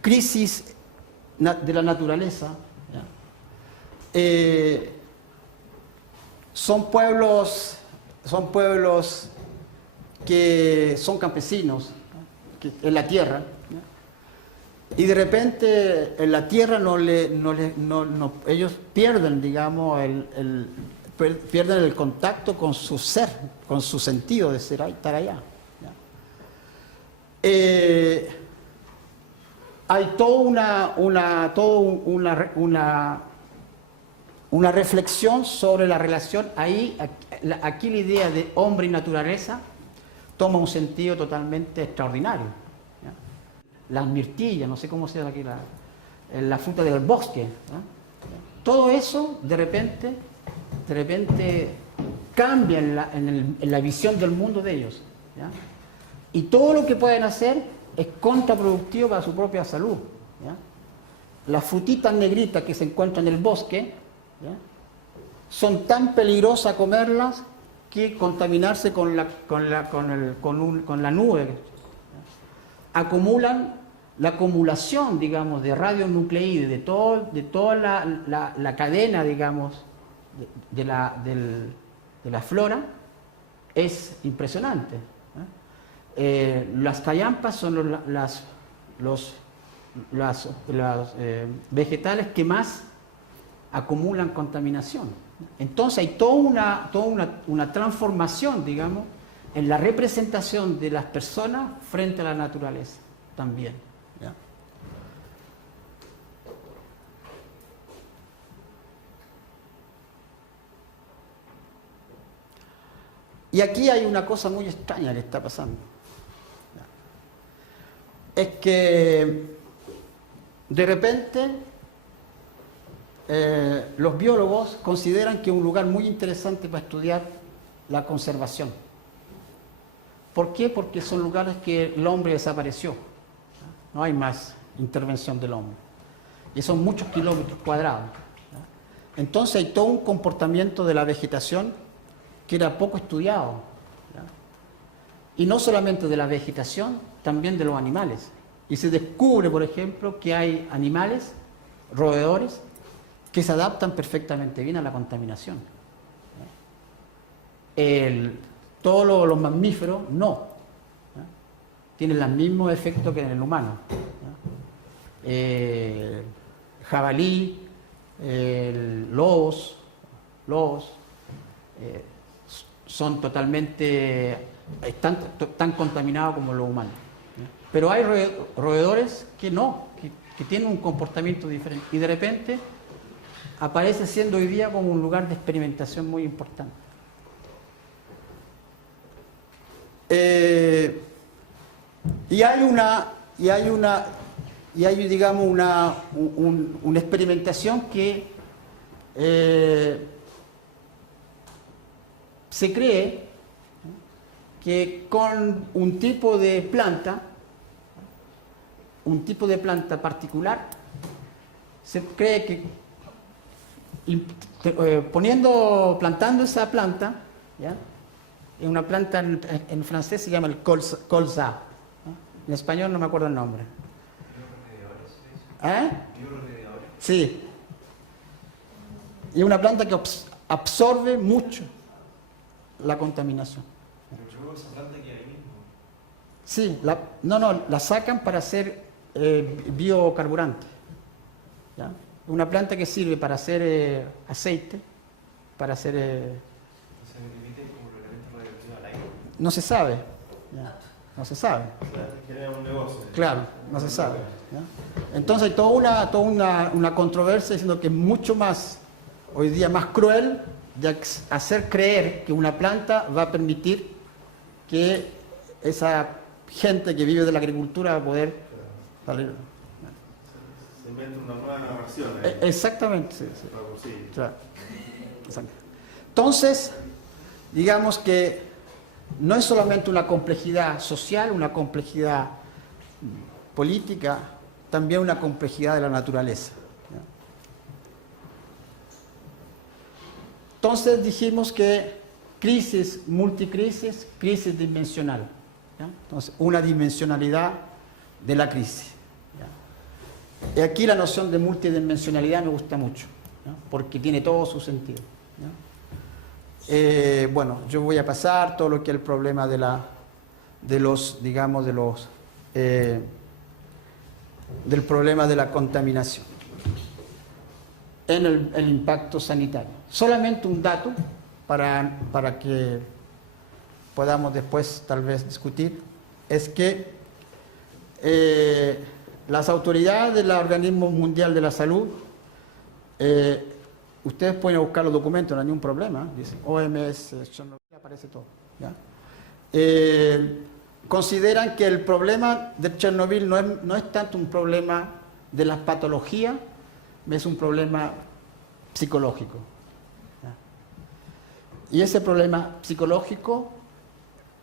crisis de la naturaleza, ¿ya? Son pueblos que son campesinos, ¿no?, en la tierra, ¿no? Y de repente en la tierra ellos pierden, digamos, pierden el contacto con su ser, con su sentido de ser, estar allá, ¿ya? Hay toda una reflexión sobre la relación. Aquí la idea de hombre y naturaleza toma un sentido totalmente extraordinario, ¿ya? Las mirtillas, no sé cómo se llama aquí, la fruta del bosque, ¿ya? Todo eso de repente cambia en la visión del mundo de ellos, ¿ya? Y todo lo que pueden hacer es contraproductivo para su propia salud, ¿ya? Las frutitas negritas que se encuentran en el bosque, ¿ya?, son tan peligrosas comerlas que contaminarse con la nube, ¿ya?, acumulan la acumulación, digamos, de radionucleídos, de toda la cadena, digamos, de la flora, es impresionante. Las callampas son los vegetales que más acumulan contaminación. Entonces hay toda una transformación, digamos, en la representación de las personas frente a la naturaleza también. ¿Ya? Y aquí hay una cosa muy extraña que está pasando. Es que de repente los biólogos consideran que es un lugar muy interesante para estudiar la conservación. ¿Por qué? Porque son lugares que el hombre desapareció. No hay más intervención del hombre. Y son muchos kilómetros cuadrados. Entonces hay todo un comportamiento de la vegetación que era poco estudiado. Y no solamente de la vegetación, también de los animales. Y se descubre, por ejemplo, que hay animales, roedores, que se adaptan perfectamente bien a la contaminación. Todos los mamíferos no. Tienen los mismos efectos que en el humano. Jabalí, lobos, son totalmente, están tan contaminados como los humanos. Pero hay roedores que no, que tienen un comportamiento diferente. Y de repente aparece siendo hoy día como un lugar de experimentación muy importante. Y hay digamos una experimentación que se cree que con un tipo de planta particular, se cree que plantando esa planta, ¿ya? Es una planta en francés se llama el colza, ¿no? En español no me acuerdo el nombre. ¿Eh? Sí. Y es una planta que absorbe mucho la contaminación. Pero esa planta que hay mismo. Sí, la sacan para hacer biocarburante. ¿Ya? Una planta que sirve para hacer aceite, para hacer... ¿Se emiten como los elementos radioactivos al aire? No se sabe. ¿Ya? No se sabe. Genera un negocio. Claro, no se sabe. ¿Ya? Entonces hay toda una controversia diciendo que es mucho más, hoy día más cruel, de hacer creer que una planta va a permitir que esa gente que vive de la agricultura va a poder salir. Se inventa una nueva versión. Exactamente. Sí. Sí. Claro. Exacto. Entonces, digamos que no es solamente una complejidad social, una complejidad política, también una complejidad de la naturaleza. ¿Ya? Entonces dijimos que crisis, multicrisis, crisis dimensional. ¿Ya? Entonces, una dimensionalidad de la crisis. ¿Ya? Y aquí la noción de multidimensionalidad me gusta mucho, ¿ya? Porque tiene todo su sentido. ¿Ya? Bueno, yo voy a pasar todo lo que es el problema del problema de la contaminación en el impacto sanitario. Solamente un dato para que podamos después tal vez discutir, es que las autoridades del Organismo Mundial de la Salud, ustedes pueden buscar los documentos, no hay ningún problema, dice OMS, Chernobyl, aparece todo. ¿Ya? Consideran que el problema de Chernobyl no es tanto un problema de las patologías, es un problema psicológico. ¿Ya? Y ese problema psicológico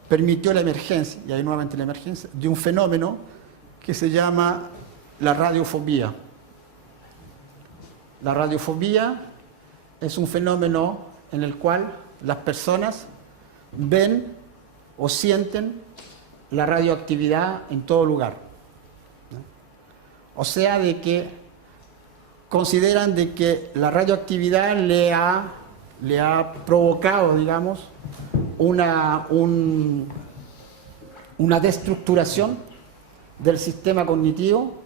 permitió la emergencia, y ahí nuevamente la emergencia, de un fenómeno que se llama la radiofobia. La radiofobia es un fenómeno en el cual las personas ven o sienten la radioactividad en todo lugar. O sea, de que consideran de que la radioactividad le ha provocado, digamos, una destructuración del sistema cognitivo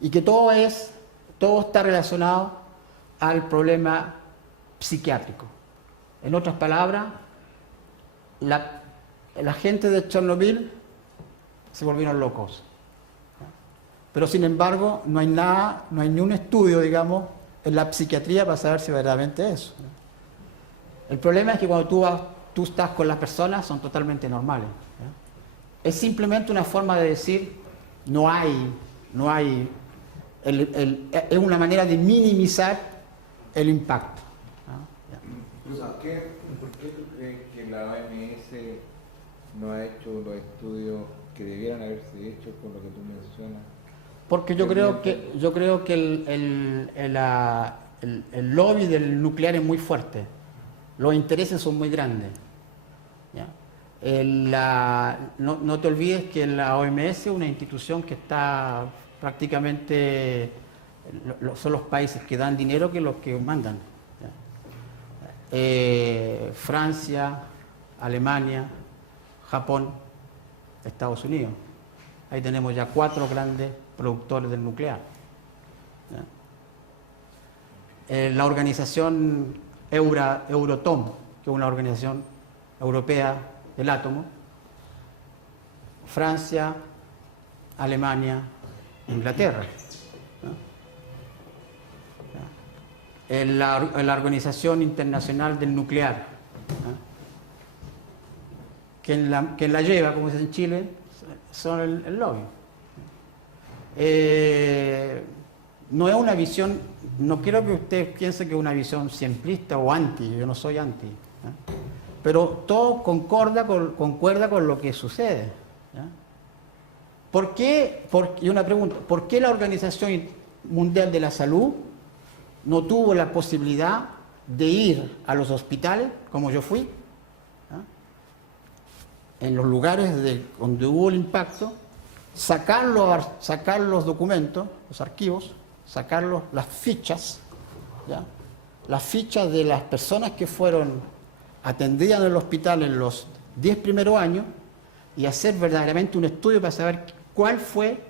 y que todo está relacionado al problema psiquiátrico. En otras palabras, la gente de Chernobyl se volvieron locos. Pero sin embargo, no hay ni un estudio, digamos, en la psiquiatría para saber si verdaderamente es eso. El problema es que cuando tú estás con las personas son totalmente normales. Es simplemente una forma de decir, es una manera de minimizar el impacto. ¿Por qué tú crees que la OMS no ha hecho los estudios que debieran haberse hecho por lo que tú mencionas? Porque yo creo que el lobby del nuclear es muy fuerte, los intereses son muy grandes. ¿Ya? No te olvides que la OMS es una institución que está prácticamente, son los países que dan dinero que los que mandan. Francia, Alemania, Japón, Estados Unidos. Ahí tenemos ya 4 grandes productores del nuclear. La organización Euratom, que es una organización europea del átomo, Francia, Alemania, Inglaterra. La Organización Internacional del Nuclear, quien la lleva, como se dice en Chile, son el lobby. No es una visión, no quiero que usted piense que es una visión simplista o anti, yo no soy anti, pero todo concuerda con lo que sucede. ¿Por qué? Y una pregunta, ¿por qué la Organización Mundial de la Salud no tuvo la posibilidad de ir a los hospitales, como yo fui, en los lugares donde hubo el impacto, sacar los documentos, los archivos, sacar las fichas, ¿ya? Las fichas de las personas que fueron atendidas en el hospital en los 10 primeros años y hacer verdaderamente un estudio para saber cuál fue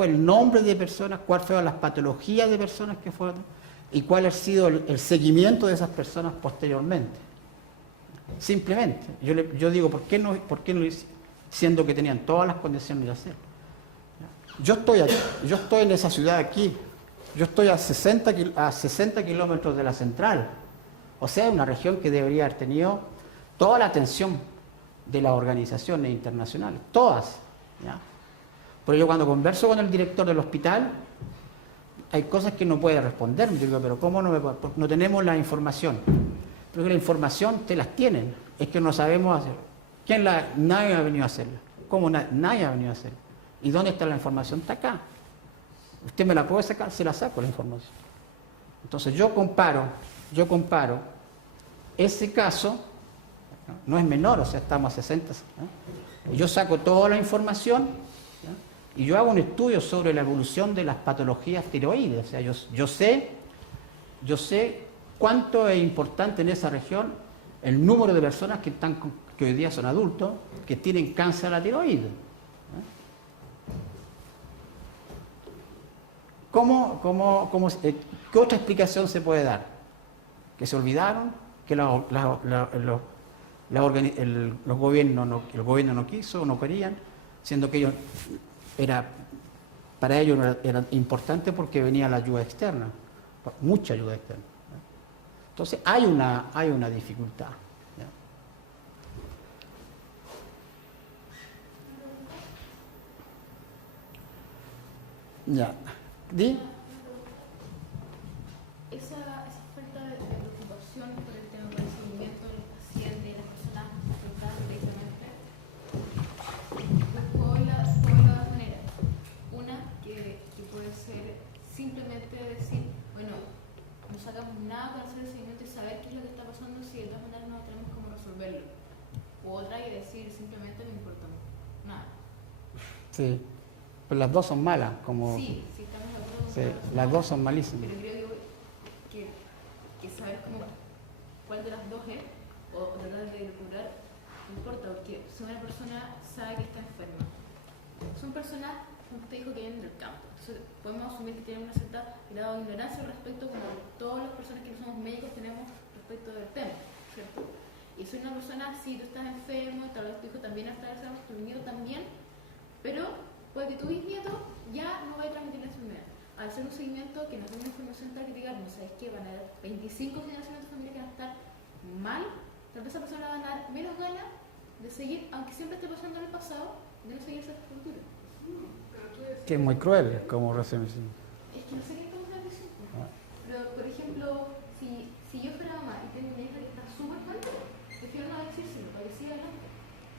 el nombre de personas, cuáles fueron las patologías de personas que fueron y cuál ha sido el seguimiento de esas personas posteriormente. Simplemente, yo digo, ¿por qué no hice? Siendo que tenían todas las condiciones de hacerlo. Yo estoy en esa ciudad aquí, yo estoy a 60 kilómetros de la central, o sea, una región que debería haber tenido toda la atención de las organizaciones internacionales, todas. ¿Ya? Pero yo cuando converso con el director del hospital, hay cosas que no puede responder, digo, pero ¿cómo no me puede? Porque no tenemos la información? Porque la información te las tienen, es que no sabemos hacer. Nadie ha venido a hacerla. ¿Cómo nadie ha venido a hacerla? ¿Y dónde está la información? Está acá. ¿Usted me la puede sacar? Se la saco la información. Entonces yo comparo ese caso, no es menor, o sea, estamos a 60. Yo saco toda la información, ¿ya? Y yo hago un estudio sobre la evolución de las patologías tiroides. O sea, yo sé cuánto es importante en esa región el número de personas que hoy día son adultos, que tienen cáncer a la tiroides. ¿Qué otra explicación se puede dar? ¿Que se olvidaron? ¿Que el gobierno no quiso, no querían? Siendo que para ellos era importante porque venía la ayuda externa, mucha ayuda externa. Entonces hay una dificultad. Ya. ¿Di? Esa falta de preocupación por el tema del seguimiento del paciente y de las personas afectadas directamente, las puedo ver de dos maneras. Una, que puede ser simplemente decir, bueno, no sacamos nada para hacer el seguimiento y saber qué es lo que está pasando si de todas maneras no tenemos cómo resolverlo. O otra, y decir simplemente no importa nada. Sí. Pero las dos son malas, como... Sí, está Sí, las dos son malísimas. Pero creo que saber cómo, cuál de las dos es, o tratar de curar, no importa, porque si una persona sabe que está enferma, son personas, como usted dijo, que vienen del campo. Entonces podemos asumir que tienen una cierta grado de ignorancia al respecto, como todas las personas que no somos médicos tenemos respecto del tema, ¿cierto? Y soy una persona, sí, tú estás enfermo, tal vez tu hijo también está enfermo, tu nieto también, pero puede que tu bisnieto ya no vaya a transmitir la enfermedad. Al hacer un seguimiento que nos dé una información tal que diga, no sabes qué, van a haber 25 generaciones de familia que van a estar mal, tal vez esa persona va a dar menos ganas de seguir, aunque siempre esté pasando en el pasado, de no seguir ese futuro. Que es muy cruel, como recién decimos. Es que no sé qué estamos diciendo. Pero, por ejemplo, si yo fuera mamá y tengo una hija que está súper mal, prefiero no decírselo para que siga adelante,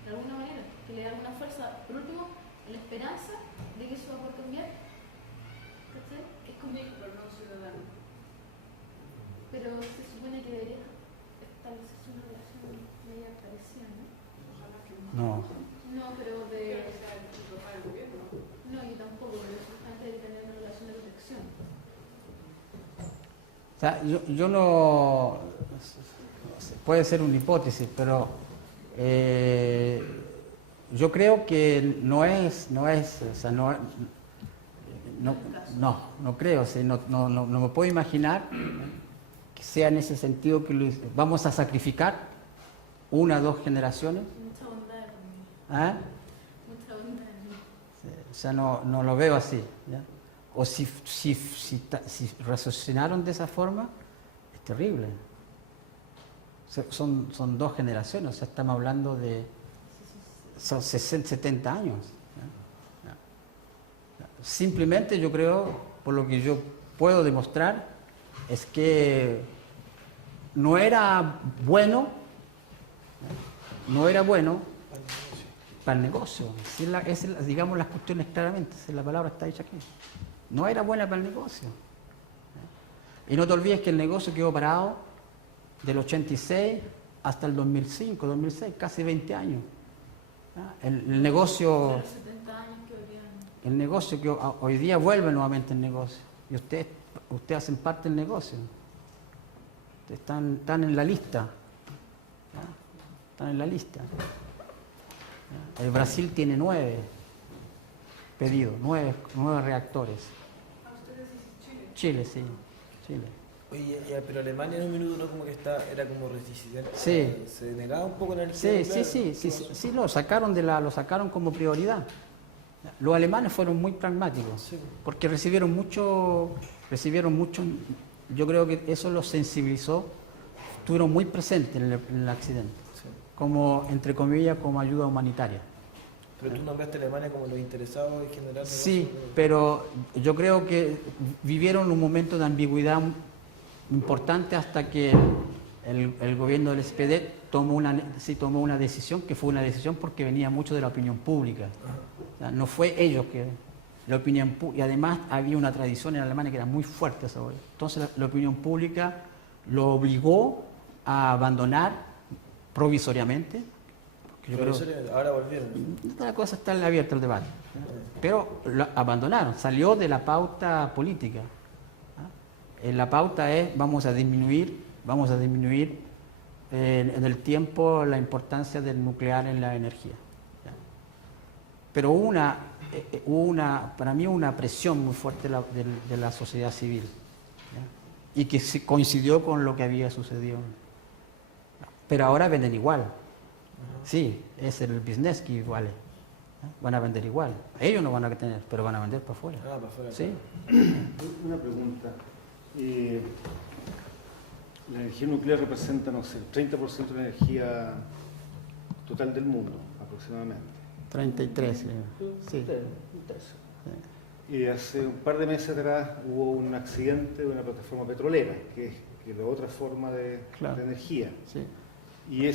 de alguna manera, que le dé alguna fuerza. Por último, en la esperanza de que eso va a poder cambiar. ¿Cachai? Es como... Pero no ciudadano. Pero se supone que debería establecerse una relación media parecida, ¿no? Ojalá que No. No, pero quiero de... que sea el papá del gobierno. No, yo tampoco, pero justamente hay que tener una relación de protección. O sea, yo no... Puede ser una hipótesis, pero yo creo que no creo, o sea, no me puedo imaginar que sea en ese sentido que vamos a sacrificar una o dos generaciones. Mucha bondad en mí. ¿Ah? Mucha bondad en mí. O sea, no lo veo así, ¿ya? O si raciocinaron de esa forma, es terrible. O sea, son dos generaciones, o sea, estamos hablando de... Son 60, 70 años. ¿Ya? Simplemente yo creo, por lo que yo puedo demostrar, es que no era bueno para el negocio. Digamos las cuestiones claramente, si la palabra está dicha aquí. No era buena para el negocio. Y no te olvides que el negocio quedó parado del 86 hasta el 2005, 2006, casi 20 años. El negocio... Los 70 años que habrían... El negocio que hoy día vuelve nuevamente el negocio. Y ustedes hacen parte del negocio. Están en la lista. Están en la lista. El Brasil tiene 9 pedidos, 9 reactores. ¿A ustedes dicen Chile? Chile, sí. Chile. Oye, ya, pero Alemania en un minuto no como que era como reticente. Sí. Se negaba un poco en el Sí, lo sacaron como prioridad. Los alemanes fueron muy pragmáticos, Sí. porque recibieron mucho, yo creo que eso los sensibilizó, estuvieron muy presentes en el accidente, Sí. como, entre comillas, como ayuda humanitaria. Pero tú nombraste a Alemania como los interesados en general. Sí, pero yo creo que vivieron un momento de ambigüedad importante hasta que el gobierno del SPD tomó una decisión, que fue una decisión porque venía mucho de la opinión pública. O sea, no fue ellos que... La opinión pública, y además había una tradición en Alemania que era muy fuerte esa hora. Entonces la opinión pública lo obligó a abandonar provisoriamente. Yo creo, ahora volvieron. la cosa está abierta el debate, pero lo abandonaron, salió de la pauta política. La pauta es vamos a disminuir en el tiempo la importancia del nuclear en la energía. Pero hubo para mí una presión muy fuerte de la sociedad civil, y que coincidió con lo que había sucedido. Pero ahora venden igual. Sí, es el business que vale. Van a vender igual. Ellos no van a tener, pero van a vender para afuera. Para afuera. Sí. Una pregunta. La energía nuclear representa, no sé, el 30% de la energía total del mundo, aproximadamente. 33, sí. Hace un par de meses atrás hubo un accidente de una plataforma petrolera, que es la otra forma de energía. Sí. Y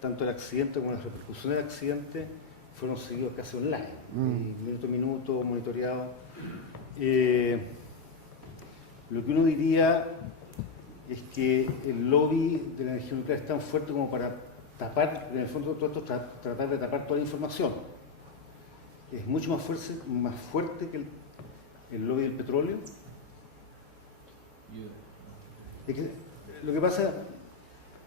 tanto el accidente como las repercusiones del accidente fueron seguidos casi online, minuto a minuto, monitoreado. Lo que uno diría es que el lobby de la energía nuclear es tan fuerte como para tapar, en el fondo, tratar de tapar toda la información. es mucho más fuerte que el lobby del petróleo. Es que lo que pasa,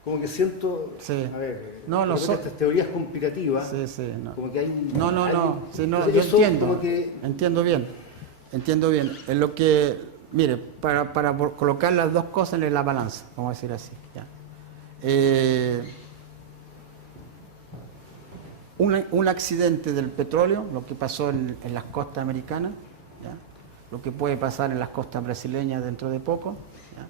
como que siento, Sí. a ver, No, de repente estas teorías conspirativas, Sí, sí, no. como que hay No, no, no, alguien- sí, no, entonces yo eso entiendo, como que entiendo bien. Es lo que, mire, para colocar las dos cosas en la balanza, vamos a decir así. ¿Ya? Un accidente del petróleo, lo que pasó en las costas americanas, ¿ya? Lo que puede pasar en las costas brasileñas dentro de poco. ¿Ya?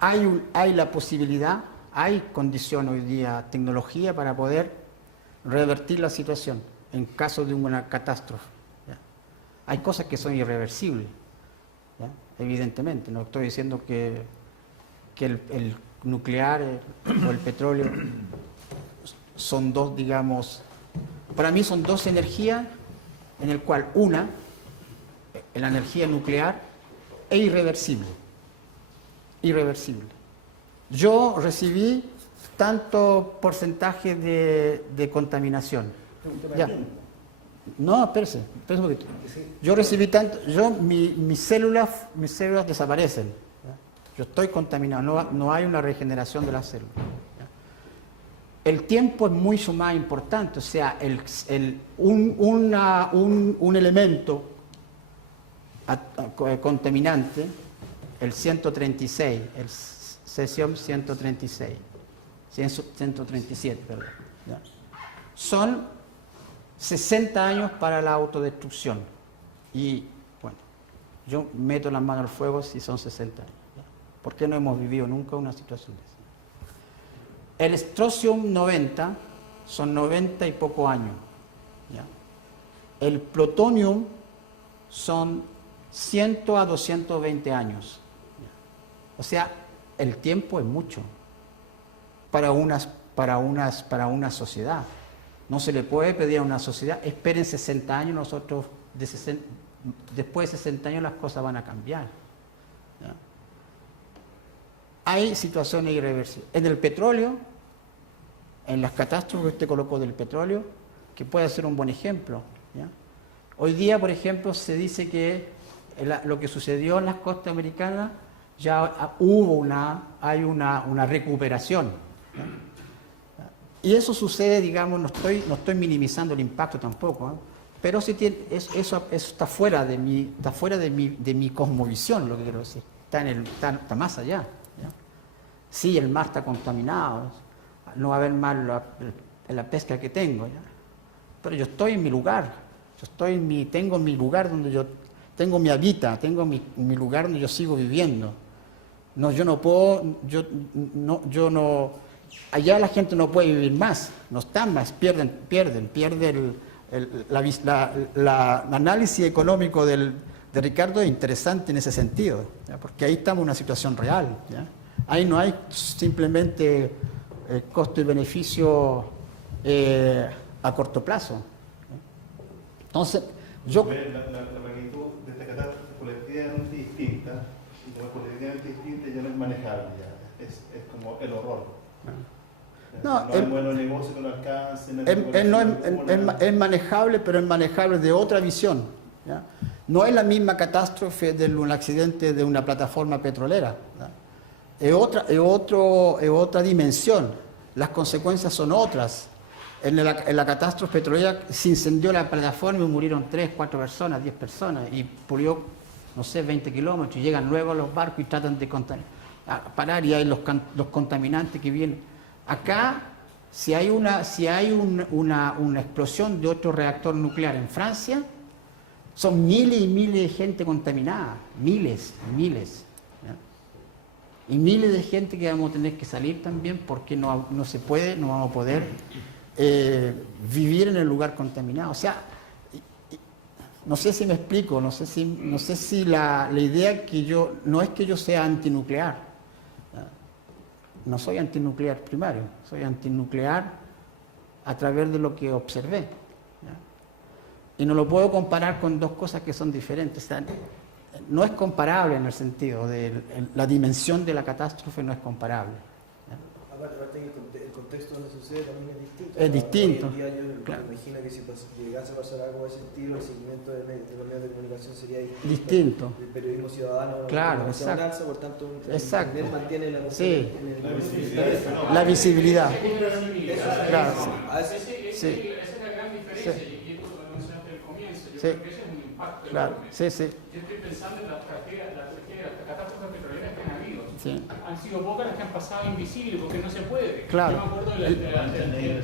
Hay la posibilidad, hay condición hoy día, tecnología para poder revertir la situación en caso de una catástrofe. ¿Ya? Hay cosas que son irreversibles, ¿ya? Evidentemente. No estoy diciendo que el nuclear o el petróleo son dos, digamos, para mí son dos energías en el cual una, la energía nuclear, es irreversible. Irreversible. Yo recibí tanto porcentaje de contaminación. Ya. No, espérese un poquito. Yo recibí tanto, mis células desaparecen. ¿Ya? Yo estoy contaminado, no hay una regeneración de las células. ¿Ya? El tiempo es mucho más importante, o sea, un elemento contaminante, el 136, el cesium 136, 137, perdón, ¿ya? Son 60 años para la autodestrucción. Y bueno, yo meto las manos al fuego si son 60 años. ¿Ya? ¿Por qué no hemos vivido nunca una situación de esa? El strontium 90 son 90 y poco años. ¿Ya? El plutonium son 100 a 220 años. ¿Ya? O sea, el tiempo es mucho para una sociedad. No se le puede pedir a una sociedad, esperen 60 años, nosotros después de 60 años las cosas van a cambiar. ¿Ya? Hay situaciones irreversibles. En el petróleo, en las catástrofes que usted colocó del petróleo, que puede ser un buen ejemplo. ¿Ya? Hoy día, por ejemplo, se dice que lo que sucedió en las costas americanas, ya hay una recuperación. ¿Ya? Y eso sucede, digamos, no estoy minimizando el impacto tampoco, ¿eh? Pero sí eso está fuera de mi cosmovisión, lo que quiero decir. Está más allá. ¿Ya? Sí, el mar está contaminado, no va a haber más la pesca que tengo, ¿ya? Pero yo estoy en mi lugar, tengo mi lugar donde yo tengo mi hábitat, tengo mi lugar donde yo sigo viviendo. No, yo no puedo, allá la gente no puede vivir más, no están más, pierde el análisis económico de Ricardo es interesante en ese sentido, ¿ya? Porque ahí estamos en una situación real, ¿ya? Ahí no hay simplemente costo y beneficio a corto plazo, ¿ya? Entonces, la magnitud de esta catástrofe es colectivamente distinta, y como es colectivamente distinta ya no es manejable, ya. Es como el horror. No hay buenos negocios que no alcancen. Es manejable, pero es manejable de otra visión, ¿ya? No es la misma catástrofe de un accidente de una plataforma petrolera, ¿ya? Es otra dimensión. Las consecuencias son otras. En la catástrofe petrolera se incendió la plataforma y murieron 3, 4 personas, 10 personas, y purió, no sé, 20 kilómetros, y llegan luego los barcos y tratan de parar, y hay los contaminantes que vienen. Acá, si hay una explosión de otro reactor nuclear en Francia, son miles y miles de gente contaminada, miles. ¿Ya? Y miles de gente que vamos a tener que salir también porque no vamos a poder vivir en el lugar contaminado. O sea, no sé si me explico, no sé si la idea no es que yo sea antinuclear. No soy antinuclear primario, soy antinuclear a través de lo que observé. ¿Ya? Y no lo puedo comparar con dos cosas que son diferentes. O sea, no es comparable en el sentido de la dimensión de la catástrofe, no es comparable. ¿Ya? Aparte que el contexto donde sucede también es distinto. Es distinto. Hoy en día yo Claro. me imagino que si llegase a pasar algo de ese estilo, el seguimiento de los medios de comunicación sería distinto. Distinto. El periodismo ciudadano Claro, no exacto. alza, por tanto, Exacto. Internet mantiene la Sí. La visibilidad. La visibilidad. Claro. Esa Sí. es la gran diferencia, Sí. y esto lo mencionaste al comienzo. Yo Sí. creo que ese es un impacto Claro. enorme. Sí, sí. Yo estoy pensando en las catástrofes petroleras que han habido. Sí. Han sido pocas las que han pasado invisibles porque no se puede. Claro. Yo me acuerdo del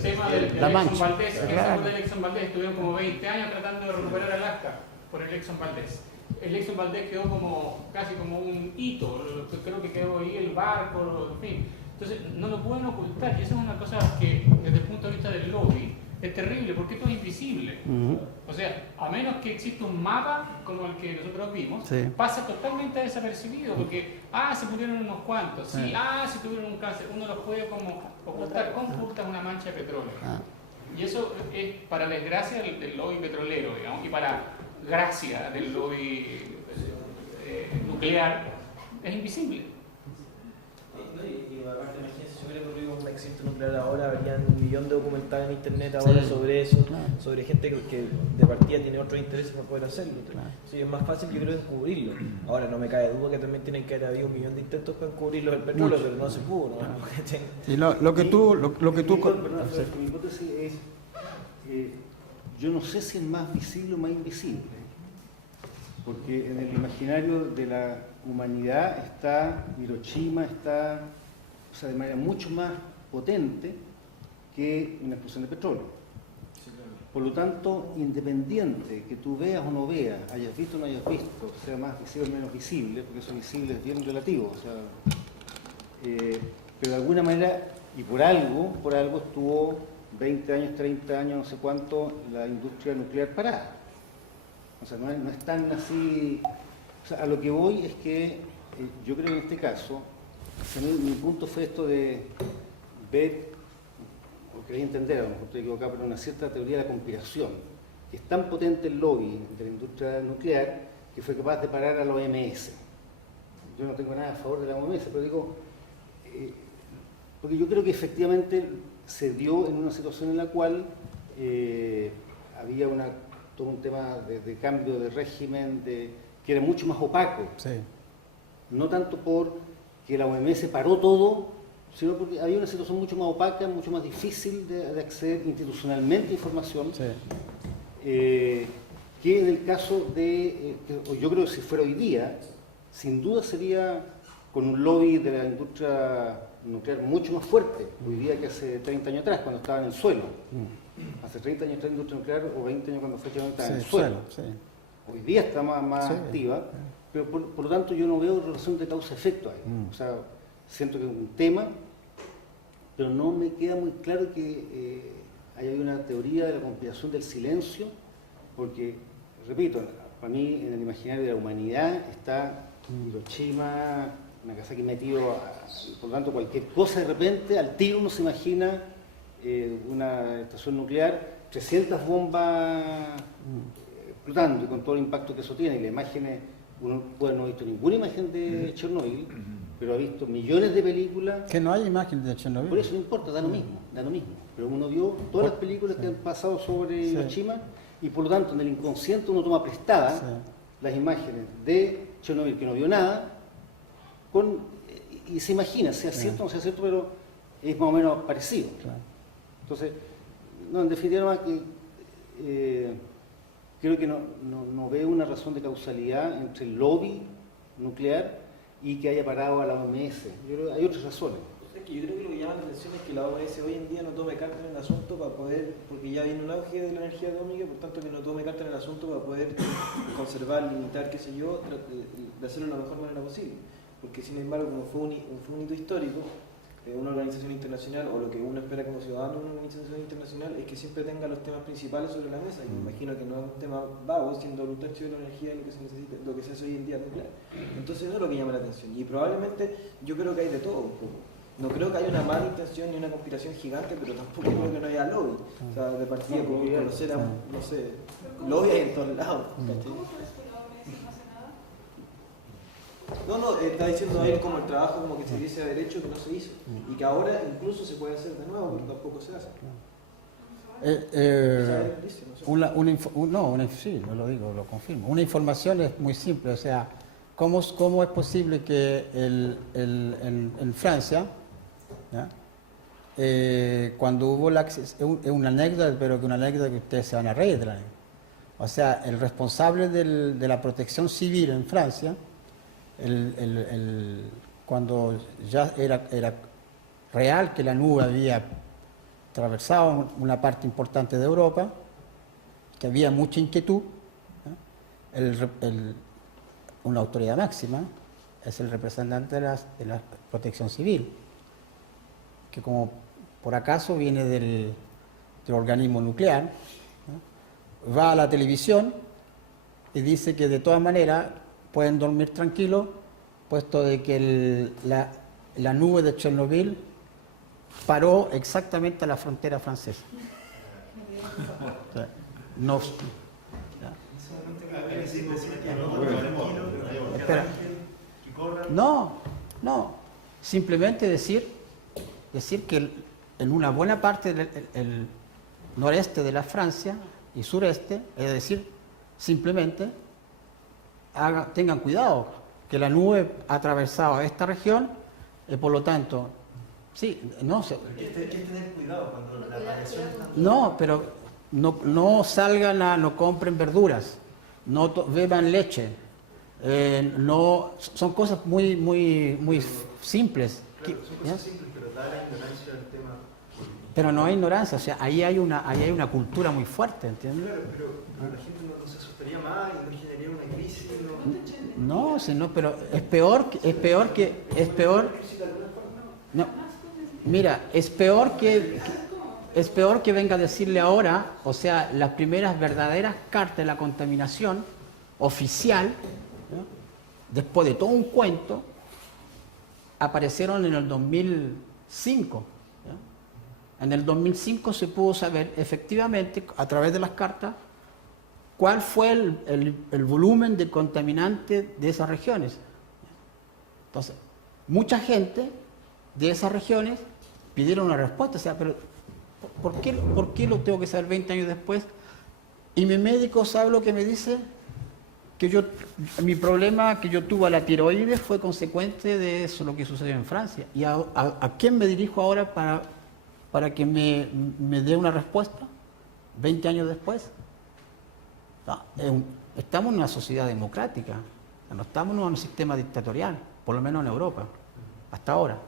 tema del La Exxon Mancha. Valdez. ¿Quién se Claro. acuerda del Exxon Valdez? Estuvieron como 20 años tratando de recuperar Alaska por el Exxon Valdez. El Exxon Valdez quedó como casi como un hito. Creo que quedó ahí el barco, en fin. Entonces no lo pueden ocultar y eso es una cosa que desde el punto de vista del lobby es terrible porque esto es invisible. Ujú. O sea, a menos que exista un mapa como el que nosotros vimos, Sí. pasa totalmente desapercibido porque, se murieron unos cuantos, sí, Sí. si tuvieron un cáncer, uno los puede como ocultar con frutas una mancha de petróleo. Ah. Y eso es para desgracia del lobby petrolero, digamos, y para gracia del lobby nuclear, es invisible. Y aparte, imagínense, si hubiera ocurrido un accidente nuclear ahora, habrían 1 millón de documentales en internet ahora Sí. sobre eso, Claro. sobre gente que de partida tiene otros intereses para poder hacerlo. Claro. Sí, es más fácil, yo creo, encubrirlo. Ahora, no me cabe duda que también tienen que haber habido 1 millón de intentos para encubrirlo del petróleo, Mucho. pero no se pudo, ¿no? Sí, lo que tú... Perdón, mi hipótesis es, yo no sé si es más visible o más invisible, porque en el imaginario de la humanidad está Hiroshima, está, o sea, de manera mucho más potente que una explosión de petróleo. Por lo tanto, independiente que tú veas o no veas, hayas visto o no hayas visto, sea más visible o menos visible, porque eso visible es bien relativo, o sea, pero de alguna manera, y por algo estuvo 20 años, 30 años, no sé cuánto, la industria nuclear parada. O sea, no es tan así. O sea, a lo que voy es que yo creo que en este caso, o sea, mi punto fue esto de ver, o quería entender, a lo mejor estoy equivocado, pero una cierta teoría de la conspiración, que es tan potente el lobby de la industria nuclear que fue capaz de parar a la OMS. Yo no tengo nada a favor de la OMS, pero digo, porque yo creo que efectivamente se dio en una situación en la cual había todo un tema de cambio de régimen que era mucho más opaco. Sí. No tanto porque la OMS paró todo, sino porque había una situación mucho más opaca, mucho más difícil de acceder institucionalmente a información, Sí. que en el caso de, yo creo que si fuera hoy día, sin duda sería con un lobby de la industria nuclear mucho más fuerte, hoy día que hace 30 años atrás, cuando estaba en el suelo. Hace 30 años está la industria nuclear, o 20 años cuando fue que estaba en el Sí, suelo. sí. Hoy día está más Sí. activa, pero por lo tanto yo no veo relación de causa-efecto ahí. O sea, siento que es un tema, pero no me queda muy claro que haya una teoría de la conspiración del silencio, porque, repito, para mí en el imaginario de la humanidad está Hiroshima, Nagasaki metido, por lo tanto cualquier cosa de repente, al tiro uno se imagina una estación nuclear, 300 bombas explotando y con todo el impacto que eso tiene, y las imágenes, uno puede no haber visto ninguna imagen de Chernobyl, pero ha visto millones de películas. Que no hay imágenes de Chernobyl. Por eso no importa, da lo mismo. Pero uno vio todas las películas que han pasado sobre Sí. Hiroshima y por lo tanto en el inconsciente uno toma prestadas Sí. las imágenes de Chernobyl que no vio nada y se imagina, sea cierto o no sea cierto, pero es más o menos parecido. Claro. Entonces, no, en definitiva más que creo que no veo una razón de causalidad entre el lobby nuclear y que haya parado a la OMS. Yo creo que hay otras razones. Yo creo que lo que llama la atención es que la OMS hoy en día no tome carta en el asunto para poder, porque ya viene un auge de la energía atómica, por tanto que no tome carta en el asunto para poder conservar, limitar, qué sé yo, de hacerlo de la mejor manera posible. Porque sin embargo, como fue un hito histórico, una organización internacional, o lo que uno espera como ciudadano de una organización internacional, es que siempre tenga los temas principales sobre la mesa. Y me imagino que no es un tema vago, siendo un tercio de la energía lo que se necesita, lo que se hace hoy en día nuclear. Entonces no es lo que llama la atención. Y probablemente yo creo que hay de todo un poco. No creo que haya una mala intención ni una conspiración gigante, pero tampoco creo que no haya lobby. O sea, de partida como conocer a, no sé, lobby hay en todos lados. ¿cachai? ¿Cómo sabes que la OMS no hace nada? No, está diciendo él como el trabajo como que se hubiese haber hecho que no se hizo. Y que ahora incluso se puede hacer de nuevo, pero tampoco se hace. Sí, no lo digo, lo confirmo. Una información es muy simple, o sea, ¿cómo es posible que en Francia, ¿ya? Cuando hubo es una anécdota, pero que una anécdota que ustedes se van a reír de la anécdota. O sea, el responsable de la protección civil en Francia, cuando ya era real que la nube había atravesado una parte importante de Europa, que había mucha inquietud, ¿no? Una autoridad máxima es el representante de la protección civil, que como por acaso viene del organismo nuclear, ¿no? Va a la televisión y dice que de todas maneras pueden dormir tranquilos, puesto de que la nube de Chernobyl paró exactamente a la frontera francesa. No, no, simplemente decir que en una buena parte del noreste de la Francia y sureste, es decir, simplemente tengan cuidado, que la nube ha atravesado esta región y por lo tanto, sí, no sé. Hay que tener cuidado cuando la radiación está... No, pero no salgan no compren verduras, no beban leche, son cosas muy simples. Claro, son cosas simples, pero da la ignorancia del tema. Pero no hay ignorancia, o sea, ahí hay una cultura muy fuerte, ¿entiendes? Claro, pero la gente no se asustaría más y no generaría una crisis. No, pero es peor. No, mira, es peor que venga a decirle ahora, o sea, las primeras verdaderas cartas de la contaminación oficial, ¿no? Después de todo un cuento, aparecieron en el 2005. ¿no? En el 2005 se pudo saber efectivamente, a través de las cartas, cuál fue el volumen de contaminantes de esas regiones. Entonces, mucha gente de esas regiones pidieron una respuesta, o sea, pero ¿por qué lo tengo que saber 20 años después? Y mi médico sabe lo que me dice, que mi problema que yo tuve a la tiroides fue consecuente de eso, lo que sucedió en Francia. ¿Y a quién me dirijo ahora para que me dé una respuesta 20 años después? No, estamos en una sociedad democrática, no estamos en un sistema dictatorial, por lo menos en Europa, hasta ahora.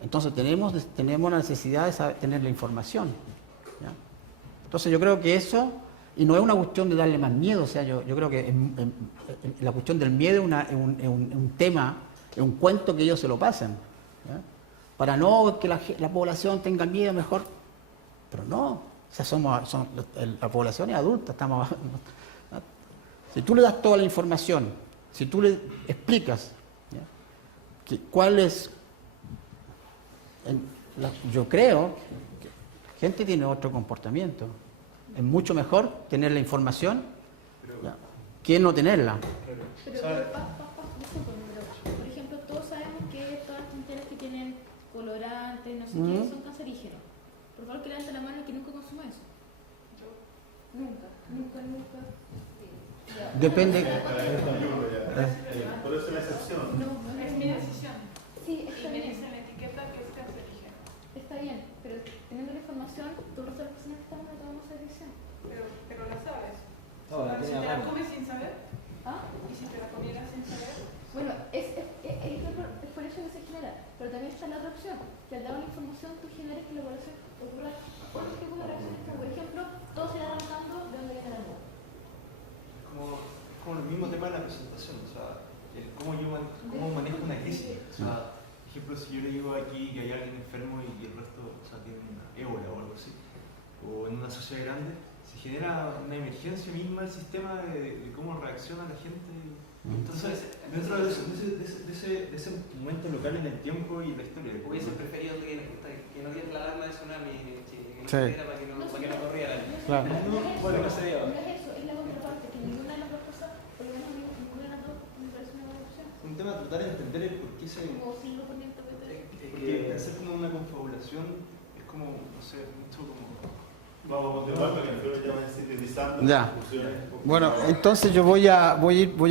Entonces tenemos la necesidad de tener la información. ¿ya? Entonces yo creo que eso, y no es una cuestión de darle más miedo, o sea, yo creo que la cuestión del miedo es un tema, es un cuento que ellos se lo pasan. ¿ya? Para no que la población tenga miedo mejor, pero no, o sea, la población es adulta, estamos... Si tú le das toda la información, si tú le explicas cuál es... Yo creo que la gente tiene otro comportamiento. Es mucho mejor tener la información que no tenerla. Pero, por ejemplo, todos sabemos que todas las tonterías que tienen colorantes, no sé qué, son cancerígenos. Por favor, que levanten la mano que nunca consuma eso. Nunca. Depende. Por eso es la excepción. No, es mi decisión. Sí, Y está me bien. dice la etiqueta que es cancerígeno. Está bien, pero teniendo la información, todas las personas que estamos tomamos esa decisión. Pero la sabes. No, la Si tenía te la mal. comes sin saber, ¿Ah? y si te la comieras sin saber, Bueno, es por eso que se genera. Pero también está la otra opción, que al dar la información tú generes que la población ocurra otro tipo de reacciones. Por ejemplo, todo se va arrancando de donde viene la nube. Es como el mismo tema de la presentación, o sea, cómo manejo una crisis. O sea, por ejemplo, si yo le digo aquí que hay alguien enfermo y el resto, o sea, tiene una ébola o algo así, o en una sociedad grande, se genera una emergencia misma del sistema de cómo reacciona la gente. Entonces, dentro de ese momento local en el tiempo y la historia. Hubiese preferido que no diera la alarma de tsunami, que Sí. era para que no corriera. Claro. Bueno, no sería. No es eso, es la contraparte, que ninguna de las dos cosas, por lo menos ninguna de las dos me parece una buena opción. un tema de tratar de entender el por qué se... Como si lo ponía en tapete. Porque hacer como una confabulación es como, no sé, mucho como... Vamos a continuar para que Alfredo ya vaya sintetizando Ya. las conclusiones. Bueno, entonces yo voy a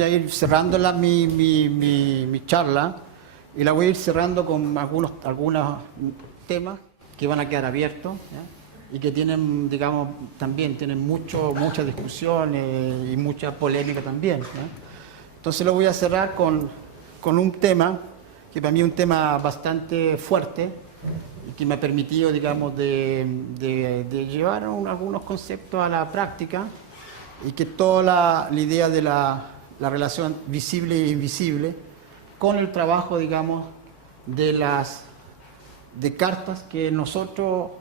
ir cerrando mi charla y la voy a ir cerrando con algunos temas que van a quedar abiertos, ¿ya? Y que tienen, digamos, también tienen muchas discusiones y mucha polémica también, ¿ya? Entonces lo voy a cerrar con un tema que para mí es un tema bastante fuerte y que me ha permitido, digamos, de llevar algunos conceptos a la práctica y que toda la idea de la relación visible e invisible con el trabajo, digamos, de cartas que nosotros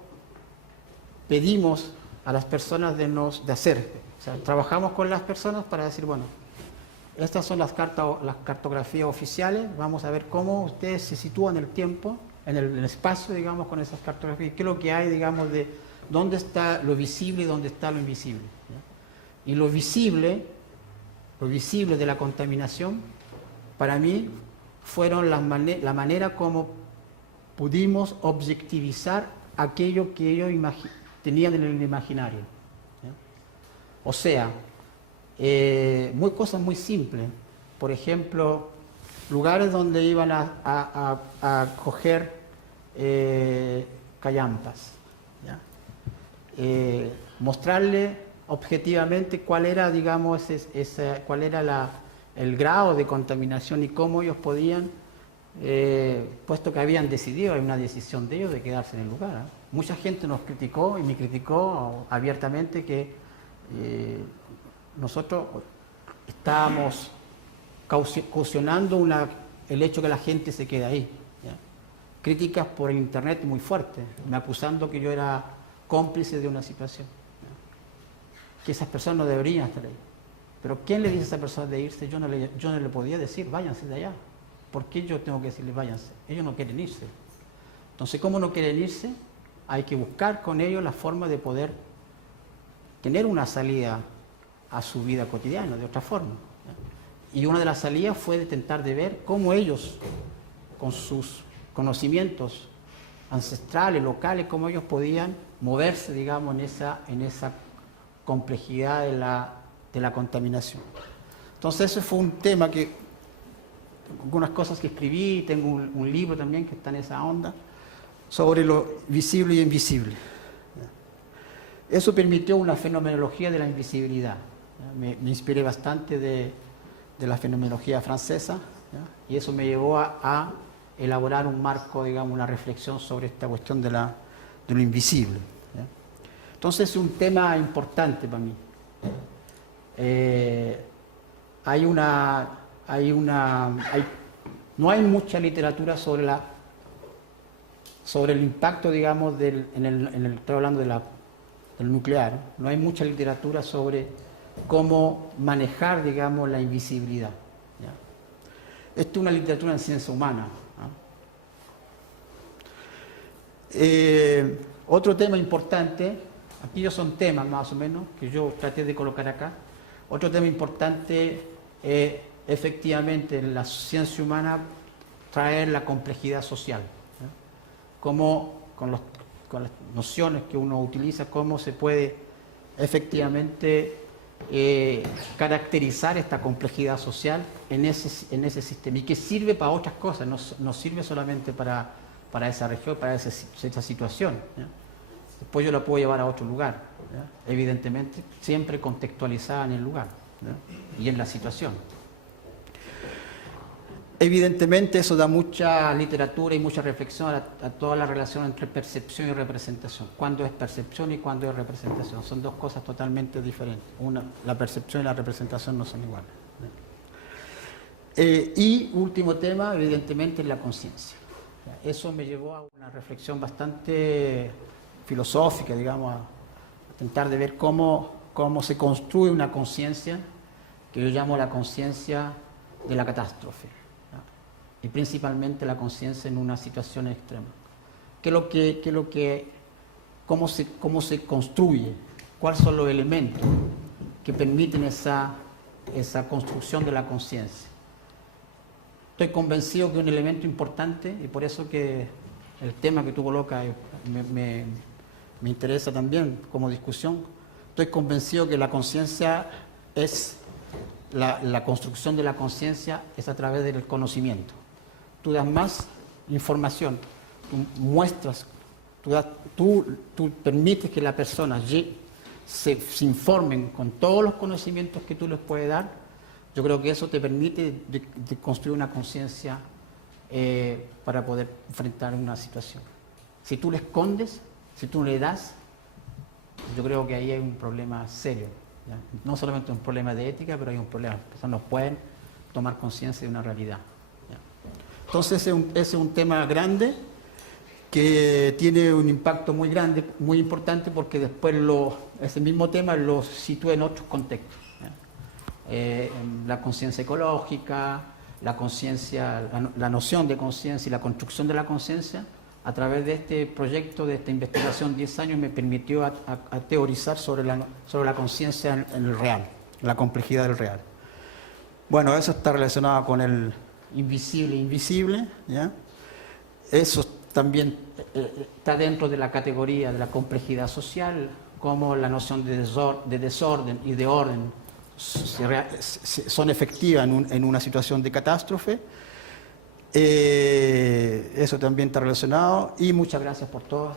pedimos a las personas de hacer. O sea, trabajamos con las personas para decir, bueno, estas son las cartografías oficiales, vamos a ver cómo ustedes se sitúan en el tiempo, en el espacio, digamos, con esas cartografías, qué es lo que hay, digamos, de dónde está lo visible y dónde está lo invisible, ¿ya? Y lo visible de la contaminación, para mí, fueron la manera como pudimos objetivar aquello que ellos tenían en el imaginario, ¿ya? O sea, cosas muy simples. Por ejemplo, lugares donde iban a coger callampas, ¿ya? Mostrarle objetivamente cuál era, digamos, cuál era el grado de contaminación y cómo ellos podían, puesto que habían decidido, hay una decisión de ellos de quedarse en el lugar, ¿eh? Mucha gente nos criticó y me criticó abiertamente que nosotros estábamos caucionando el hecho que la gente se quede ahí, ¿ya? Críticas por internet muy fuertes, me acusando que yo era cómplice de una situación, ¿ya? Que esas personas no deberían estar ahí. Pero ¿quién le dice a esa persona de irse? Yo no le podía decir, váyanse de allá. ¿Por qué yo tengo que decirles, váyanse? Ellos no quieren irse. Entonces, ¿cómo no quieren irse? Hay que buscar con ellos la forma de poder tener una salida a su vida cotidiana, de otra forma, ¿ya? Y una de las salidas fue de intentar de ver cómo ellos, con sus conocimientos ancestrales, locales, cómo ellos podían moverse, digamos, en esa complejidad de la contaminación. Entonces ese fue un tema que, algunas cosas que escribí, tengo un libro también que está en esa onda, sobre lo visible y invisible. Eso permitió una fenomenología de la invisibilidad. Me inspiré bastante de la fenomenología francesa, ¿ya? Y eso me llevó a elaborar un marco, digamos, una reflexión sobre esta cuestión de lo invisible, ¿ya? Entonces es un tema importante para mí. No hay mucha literatura sobre el impacto, digamos, estoy hablando del nuclear, no hay mucha literatura sobre cómo manejar, digamos, la invisibilidad, ¿ya? Esto es una literatura en ciencia humana, ¿no? Otro tema importante, aquí ya son temas más o menos que yo traté de colocar acá. Otro tema importante es efectivamente en la ciencia humana traer la complejidad social, ¿no? Cómo con las nociones que uno utiliza, cómo se puede efectivamente caracterizar esta complejidad social en ese sistema y que sirve para otras cosas, no sirve solamente para esa región, para esa situación, ¿ya? Después yo la puedo llevar a otro lugar, ¿ya? Evidentemente siempre contextualizada en el lugar, ¿ya? Y en la situación. Evidentemente eso da mucha literatura y mucha reflexión a toda la relación entre percepción y representación. ¿Cuándo es percepción y cuándo es representación? Son dos cosas totalmente diferentes. La percepción y la representación no son iguales, ¿no? Y último tema, evidentemente, es la conciencia. Eso me llevó a una reflexión bastante filosófica, digamos, a intentar de ver cómo se construye una conciencia que yo llamo la conciencia de la catástrofe. Y principalmente la conciencia en una situación extrema. ¿Cómo se construye? ¿Cuáles son los elementos que permiten esa construcción de la conciencia? Estoy convencido que un elemento importante, y por eso que el tema que tú colocas me interesa también como discusión, estoy convencido que la conciencia es, la construcción de la conciencia es a través del conocimiento. Tú das más información, tú muestras, tú permites que las personas se informen con todos los conocimientos que tú les puedes dar. Yo creo que eso te permite de construir una conciencia para poder enfrentar una situación. Si tú le escondes, si tú no le das, yo creo que ahí hay un problema serio, ¿ya? No solamente un problema de ética, pero hay un problema. Las personas no pueden tomar conciencia de una realidad, ¿ya? Entonces ese es un tema grande que tiene un impacto muy grande, muy importante, porque después ese mismo tema lo sitúa en otros contextos, ¿ya? La conciencia ecológica, la conciencia, la noción de conciencia y la construcción de la conciencia. A través de este proyecto, de esta investigación, 10 años, me permitió a teorizar sobre la conciencia en el real, la complejidad del real. Bueno, eso está relacionado con el invisible e invisible, ¿ya? Eso también está dentro de la categoría de la complejidad social, como la noción de desorden y de orden son efectivas en una situación de catástrofe. Eso también está relacionado, y muchas gracias por todo.